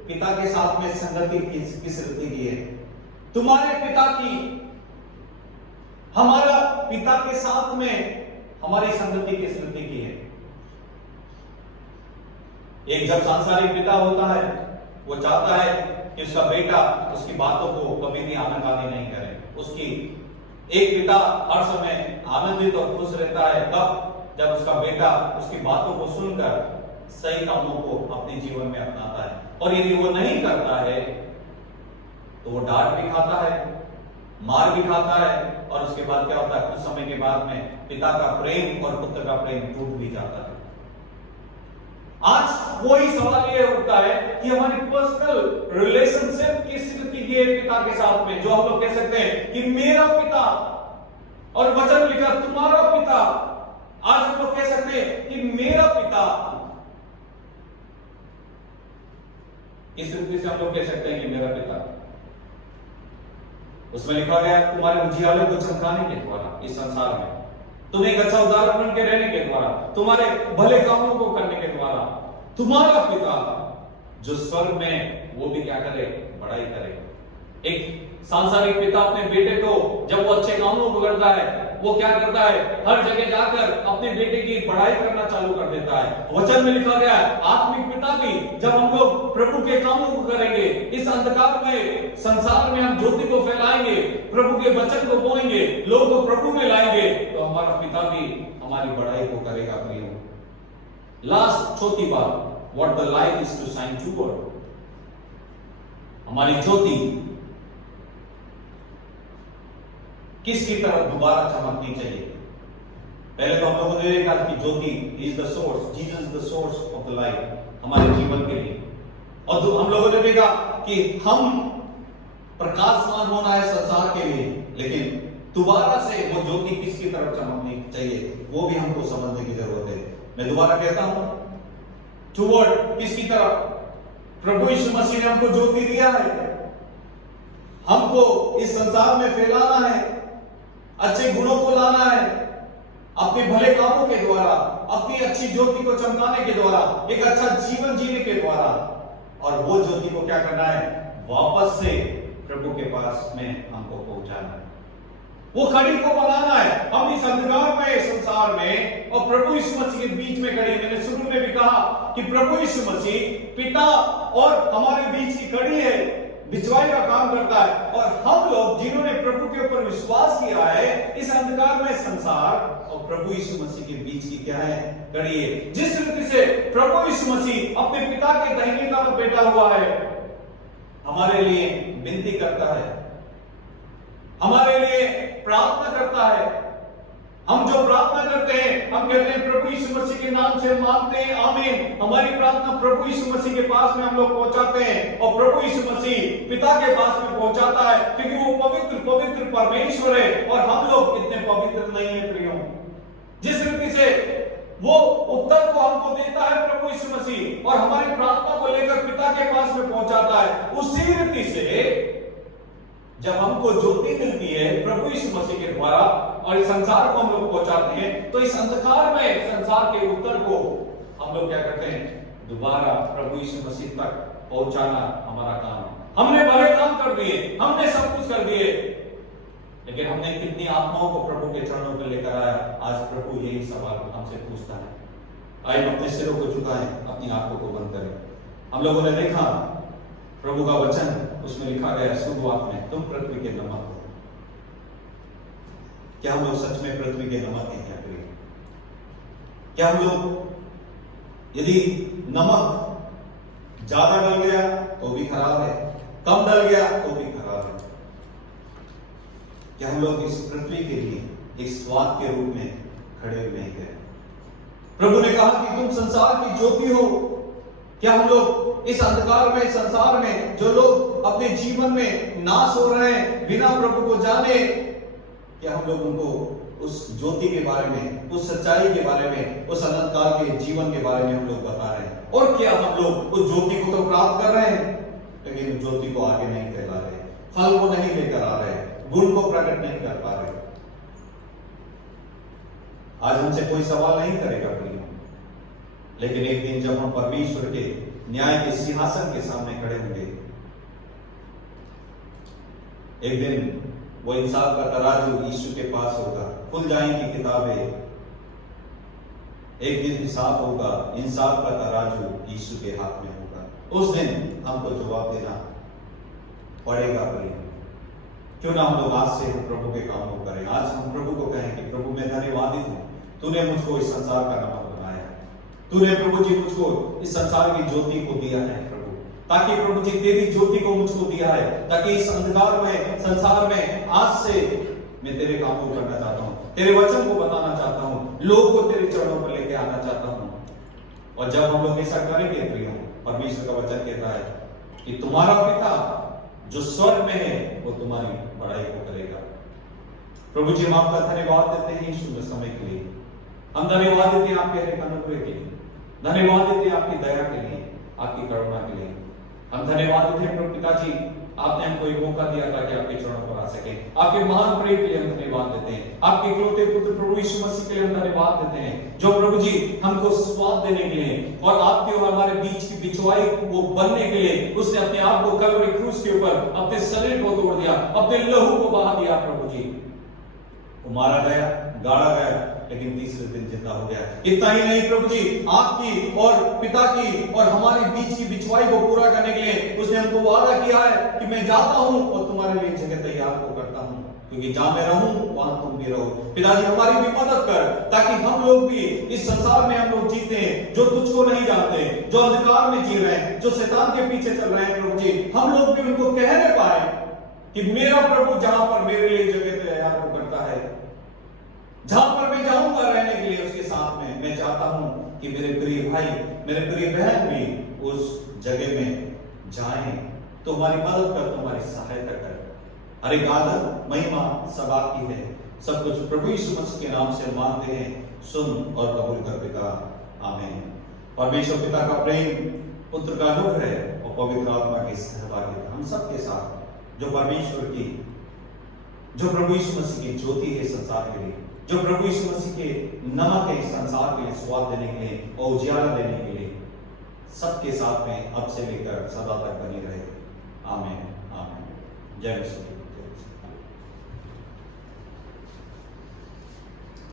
पिता के साथ में संगति किस रीति की है। तुम्हारे पिता की, हमारा पिता के साथ में हमारी संगति किस रीति की है। एक जब सांसारिक पिता होता है, वो चाहता है कि उसका बेटा उसकी बातों को कभी भी आनाकानी नहीं करे। उसकी एक पिता हर समय आनंदित और खुश रहता है तब जब उसका बेटा उसकी बातों को सुनकर सही कामों को अपने जीवन में अपनाता है, और यदि वो नहीं करता है तो वो डांट भी खाता है, मार भी खाता है, और उसके बाद क्या होता है, कुछ समय के बाद में पिता का प्रेम और पुत्र का प्रेम टूट भी जाता है। आज वही सवाल ये उठता है कि हमारी पर्सनल रिलेशनशिप किस रीति की है पिता के साथ में, जो हम लोग कह सकते हैं कि मेरा पिता, और वचन लिखा तुम्हारा पिता। आज हम लोग कह सकते हैं कि मेरा पिता, इस रीति से हम लोग कह सकते हैं कि मेरा पिता। उसमें लिखा गया तुम्हारे उजियाले को चमकाने के द्वारा इस संसार में, तुम एक अच्छा उदाहरण बन के रहने के द्वारा, तुम्हारे भले कामों को करने के द्वारा तुम्हारा पिता जो स्वर्ग में, वो भी क्या करे, बड़ाई करे। एक सांसारिक पिता अपने बेटे को जब वो अच्छे कामों को करता है, वो क्या करता है, हर जगह जाकर अपने बेटे की बड़ाई करना चालू कर देता है। वचन में लिखा गया है आत्मिक पिता भी जब हम लोग प्रभु के कामों को करेंगे, इस अंधकार में संसार में हम ज्योति को फैलाएंगे, प्रभु के वचन को बोलेंगे, लोगों को प्रभु में लाएंगे, तो हमारा पिता भी हमारी बड़ाई को करेगा। प्रियो, लास्ट चौथी बात, what the light is to shine toward. हमारी ज्योति किसकी तरफ दोबारा चमकनी चाहिए। पहले तो हम लोगों ने देखा कि ज्योति is the source, Jesus is the source of the light हमारे जीवन के लिए, और हम लोगों ने देखा कि हम प्रकाशमान होना है संसार के लिए, लेकिन दोबारा से वो ज्योति किसकी तरफ चमकनी चाहिए, वो भी हमको समझने की जरूरत है। मैं दोबारा कहता हूं, टुवर्ड किसकी तरफ। प्रभु यीशु मसीह ने हमको ज्योति दिया है, हमको इस संसार में फैलाना है, अच्छे गुणों को लाना है, अपने भले कामों के द्वारा, अपनी अच्छी ज्योति को चमकाने के द्वारा, एक अच्छा जीवन जीने के द्वारा, और वो ज्योति को क्या करना है, वापस से प्रभु के पास में हमको पहुंचाना है, वो खड़ी को बनाना है। हम इस अंधकारमय संसार में और प्रभु यीशु मसीह के बीच में खड़े। मैंने शुरू में भी कहा कि प्रभु यीशु मसीह पिता और हमारे बीच की खड़ी है, बिचवाई का काम करता है, और हम लोग जिन्होंने प्रभु के ऊपर विश्वास किया है, इस अंधकार में संसार और प्रभु यीशु मसीह के बीच की क्या है, कड़ी है। जिस रीति से प्रभु यीशु मसीह अपने पिता के दाहिनी तरफ बैठा हुआ है, हमारे लिए विनती करता है, हमारे लिए प्रार्थना करता है। हम जो प्रार्थना करते हैं, हम कहते हैं प्रभु यीशु मसीह के नाम से मांगते हैं, आमीन। हमारी प्रार्थना प्रभु यीशु मसीह के पास में हम लोग पहुंचाते हैं, और प्रभु यीशु मसीह पिता के पास में पहुंचाता है, क्योंकि वो पवित्र पवित्र परमेश्वर है, और हम लोग इतने पवित्र नहीं है प्रियो। जिस रीति से वो उत्तर को हमको देता है प्रभु यीशु मसीह, और हमारी प्रार्थना को लेकर पिता के पास में पहुंचाता है, उसी रीति से जब हमको ज्योति मिलती है प्रभु यीशु मसीह के द्वारा, और इस संसार को हम लोग पहुंचाते हैं, तो इस अंधकार में संसार के उत्तर को हम लोग क्या करते हैं, दोबारा प्रभु यीशु मसीह तक पहुंचाना हमारा काम है। हमने भले काम कर दिए, हमने सब कुछ कर दिए, लेकिन हमने कितनी आत्माओं को प्रभु के चरणों पर लेकर आया। आज प्रभु यही सवाल हमसे पूछता है। आइए अपने सिरों को झुकाएं, अपनी आंखों को बंद करें। हम लोगों ने देखा प्रभु का वचन, उसमें लिखा गया शुरुआत में तुम पृथ्वी के नमक हो। क्या हम लोग सच में पृथ्वी के नमक हैं? क्या हम लोग, यदि नमक ज्यादा डल गया तो भी खराब है, कम डल गया तो भी खराब है, क्या हम लोग इस पृथ्वी के लिए एक स्वाद के रूप में खड़े हुए हैं? प्रभु ने कहा कि तुम संसार की ज्योति हो। क्या हम लोग इस अंधकार में, संसार में जो लोग अपने जीवन में नाश हो रहे हैं बिना प्रभु को जाने, क्या हम लोग उनको उस ज्योति के बारे में, उस सच्चाई के बारे में, उस अनंत काल के जीवन के बारे में हम लोग बता रहे हैं। और क्या हम लोग उस ज्योति को तो प्राप्त कर रहे हैं, लेकिन उस ज्योति को आगे नहीं फैला रहे, फल को नहीं लेकर आ रहे, गुण को प्रकट नहीं कर पा रहे। आज हमसे कोई सवाल नहीं करेगा प्रिय, लेकिन एक दिन जब हम परमेश्वर के न्याय के सिंहासन के सामने खड़े होंगे, एक दिन वो इंसाफ का तराजू यीशु के पास होगा, खुल जाएंगी किताबें, एक दिन हिसाब होगा, इंसाफ का तराजू यीशु के हाथ में होगा। उस दिन हमको जवाब देना पड़ेगा प्रिय। क्यों ना हम लोग आज से प्रभु के काम को करें। आज हम प्रभु को कहें कि प्रभु मैं धन्यवादित हूं, तूने मुझको इस संसार का नमक बनाया, तूने प्रभु जी मुझको इस संसार की ज्योति को दिया है प्रभु, ताकि प्रभु जी तेरी ज्योति को मुझको दिया है, ताकि इस अंधकार में संसार में आज से मैं तेरे काम को करना चाहता हूं, तेरे वचन को बताना चाहता हूं, लोग को तेरे चरणों पर लेके आना चाहता हूं। और जब हम लोग ऐसा करेंगे प्रिय, परमेश्वर का वचन कहता है कि तुम्हारा पिता जो स्वर्ग में है वो तुम्हारी बड़ाई को करेगा। प्रभु जी हम आपका धन्यवाद देते हैं इस सुंदर समय के लिए, हम धन्यवाद देते हैं आपके हर अनुग्रह के लिए, धन्यवाद देते हैं आपकी दया के लिए, आपकी करुणा के लिए। हम धन्यवाद देते हैं प्रभु पिताजी, आपने हमको एक मौका दिया ताकि आपके चरणों पर आ सके। आपके महान प्रेम के लिए हम धन्यवाद देते हैं, आपके इकलौते पुत्र प्रभु यीशु मसीह के लिए हम धन्यवाद देते हैं, जो प्रभु जी हमको स्वाद देने के लिए और आपके और हमारे बीच की बिछवाई को बनने के लिए उसने अपने आप को कलवरी क्रूस के ऊपर अपने शरीर को तोड़ दिया, अपने लहू को बहा दिया। प्रभु जी वो मारा गया, गाड़ा गया, लेकिन तीसरे दिन जिंदा हो गया। इतना ही नहीं प्रभु जी, आपकी और पिता की और हमारे बीच की बिछवाई को पूरा करने के लिए उसने हमको वादा किया है कि मैं जाता हूं और तुम्हारे लिए जगह तैयार को करता हूं, क्योंकि जहां मैं रहूं वहां तुम भी रहो। पिताजी हमारी भी मदद कर, ताकि हम लोग भी इस संसार में हम लोग जीते हैं जो तुझको नहीं जानते, जो अंधकार में जी रहे हैं, जो शैतान के पीछे चल रहे हैं। प्रभु जी हम लोग भी उनको कहने पाए कि मेरा प्रभु जहां पर मेरे लिए जगह तैयार को करता है, जहां पर मैं जाऊंगा रहने के लिए उसके साथ में, मैं चाहता हूं कि मेरे प्रिय भाई, मेरे प्रिय बहन भी उस जगह में जाएं। तो हमारी मदद कर, तुम्हारी सहायता कर। अरे आदर महिमा सब आपकी है, सब कुछ प्रभु यीशु मसीह के नाम से मांगते हैं, सुन और कबूल कर पिता, आमीन। परमेश्वर पिता का प्रेम, पुत्र का अनुग्रह और पवित्र आत्मा की सहभागिता हम सबके साथ, जो परमेश्वर की, जो प्रभु यीशु मसीह की ज्योति है संसार के लिए, जो प्रभु यीशु मसीह के नमक है संसार के लिए स्वाद देने के लिए और उजियारा देने के लिए, सबके साथ में अब से लेकर सदा तक बनी रहे। आमीन आमीन। जय मसीह।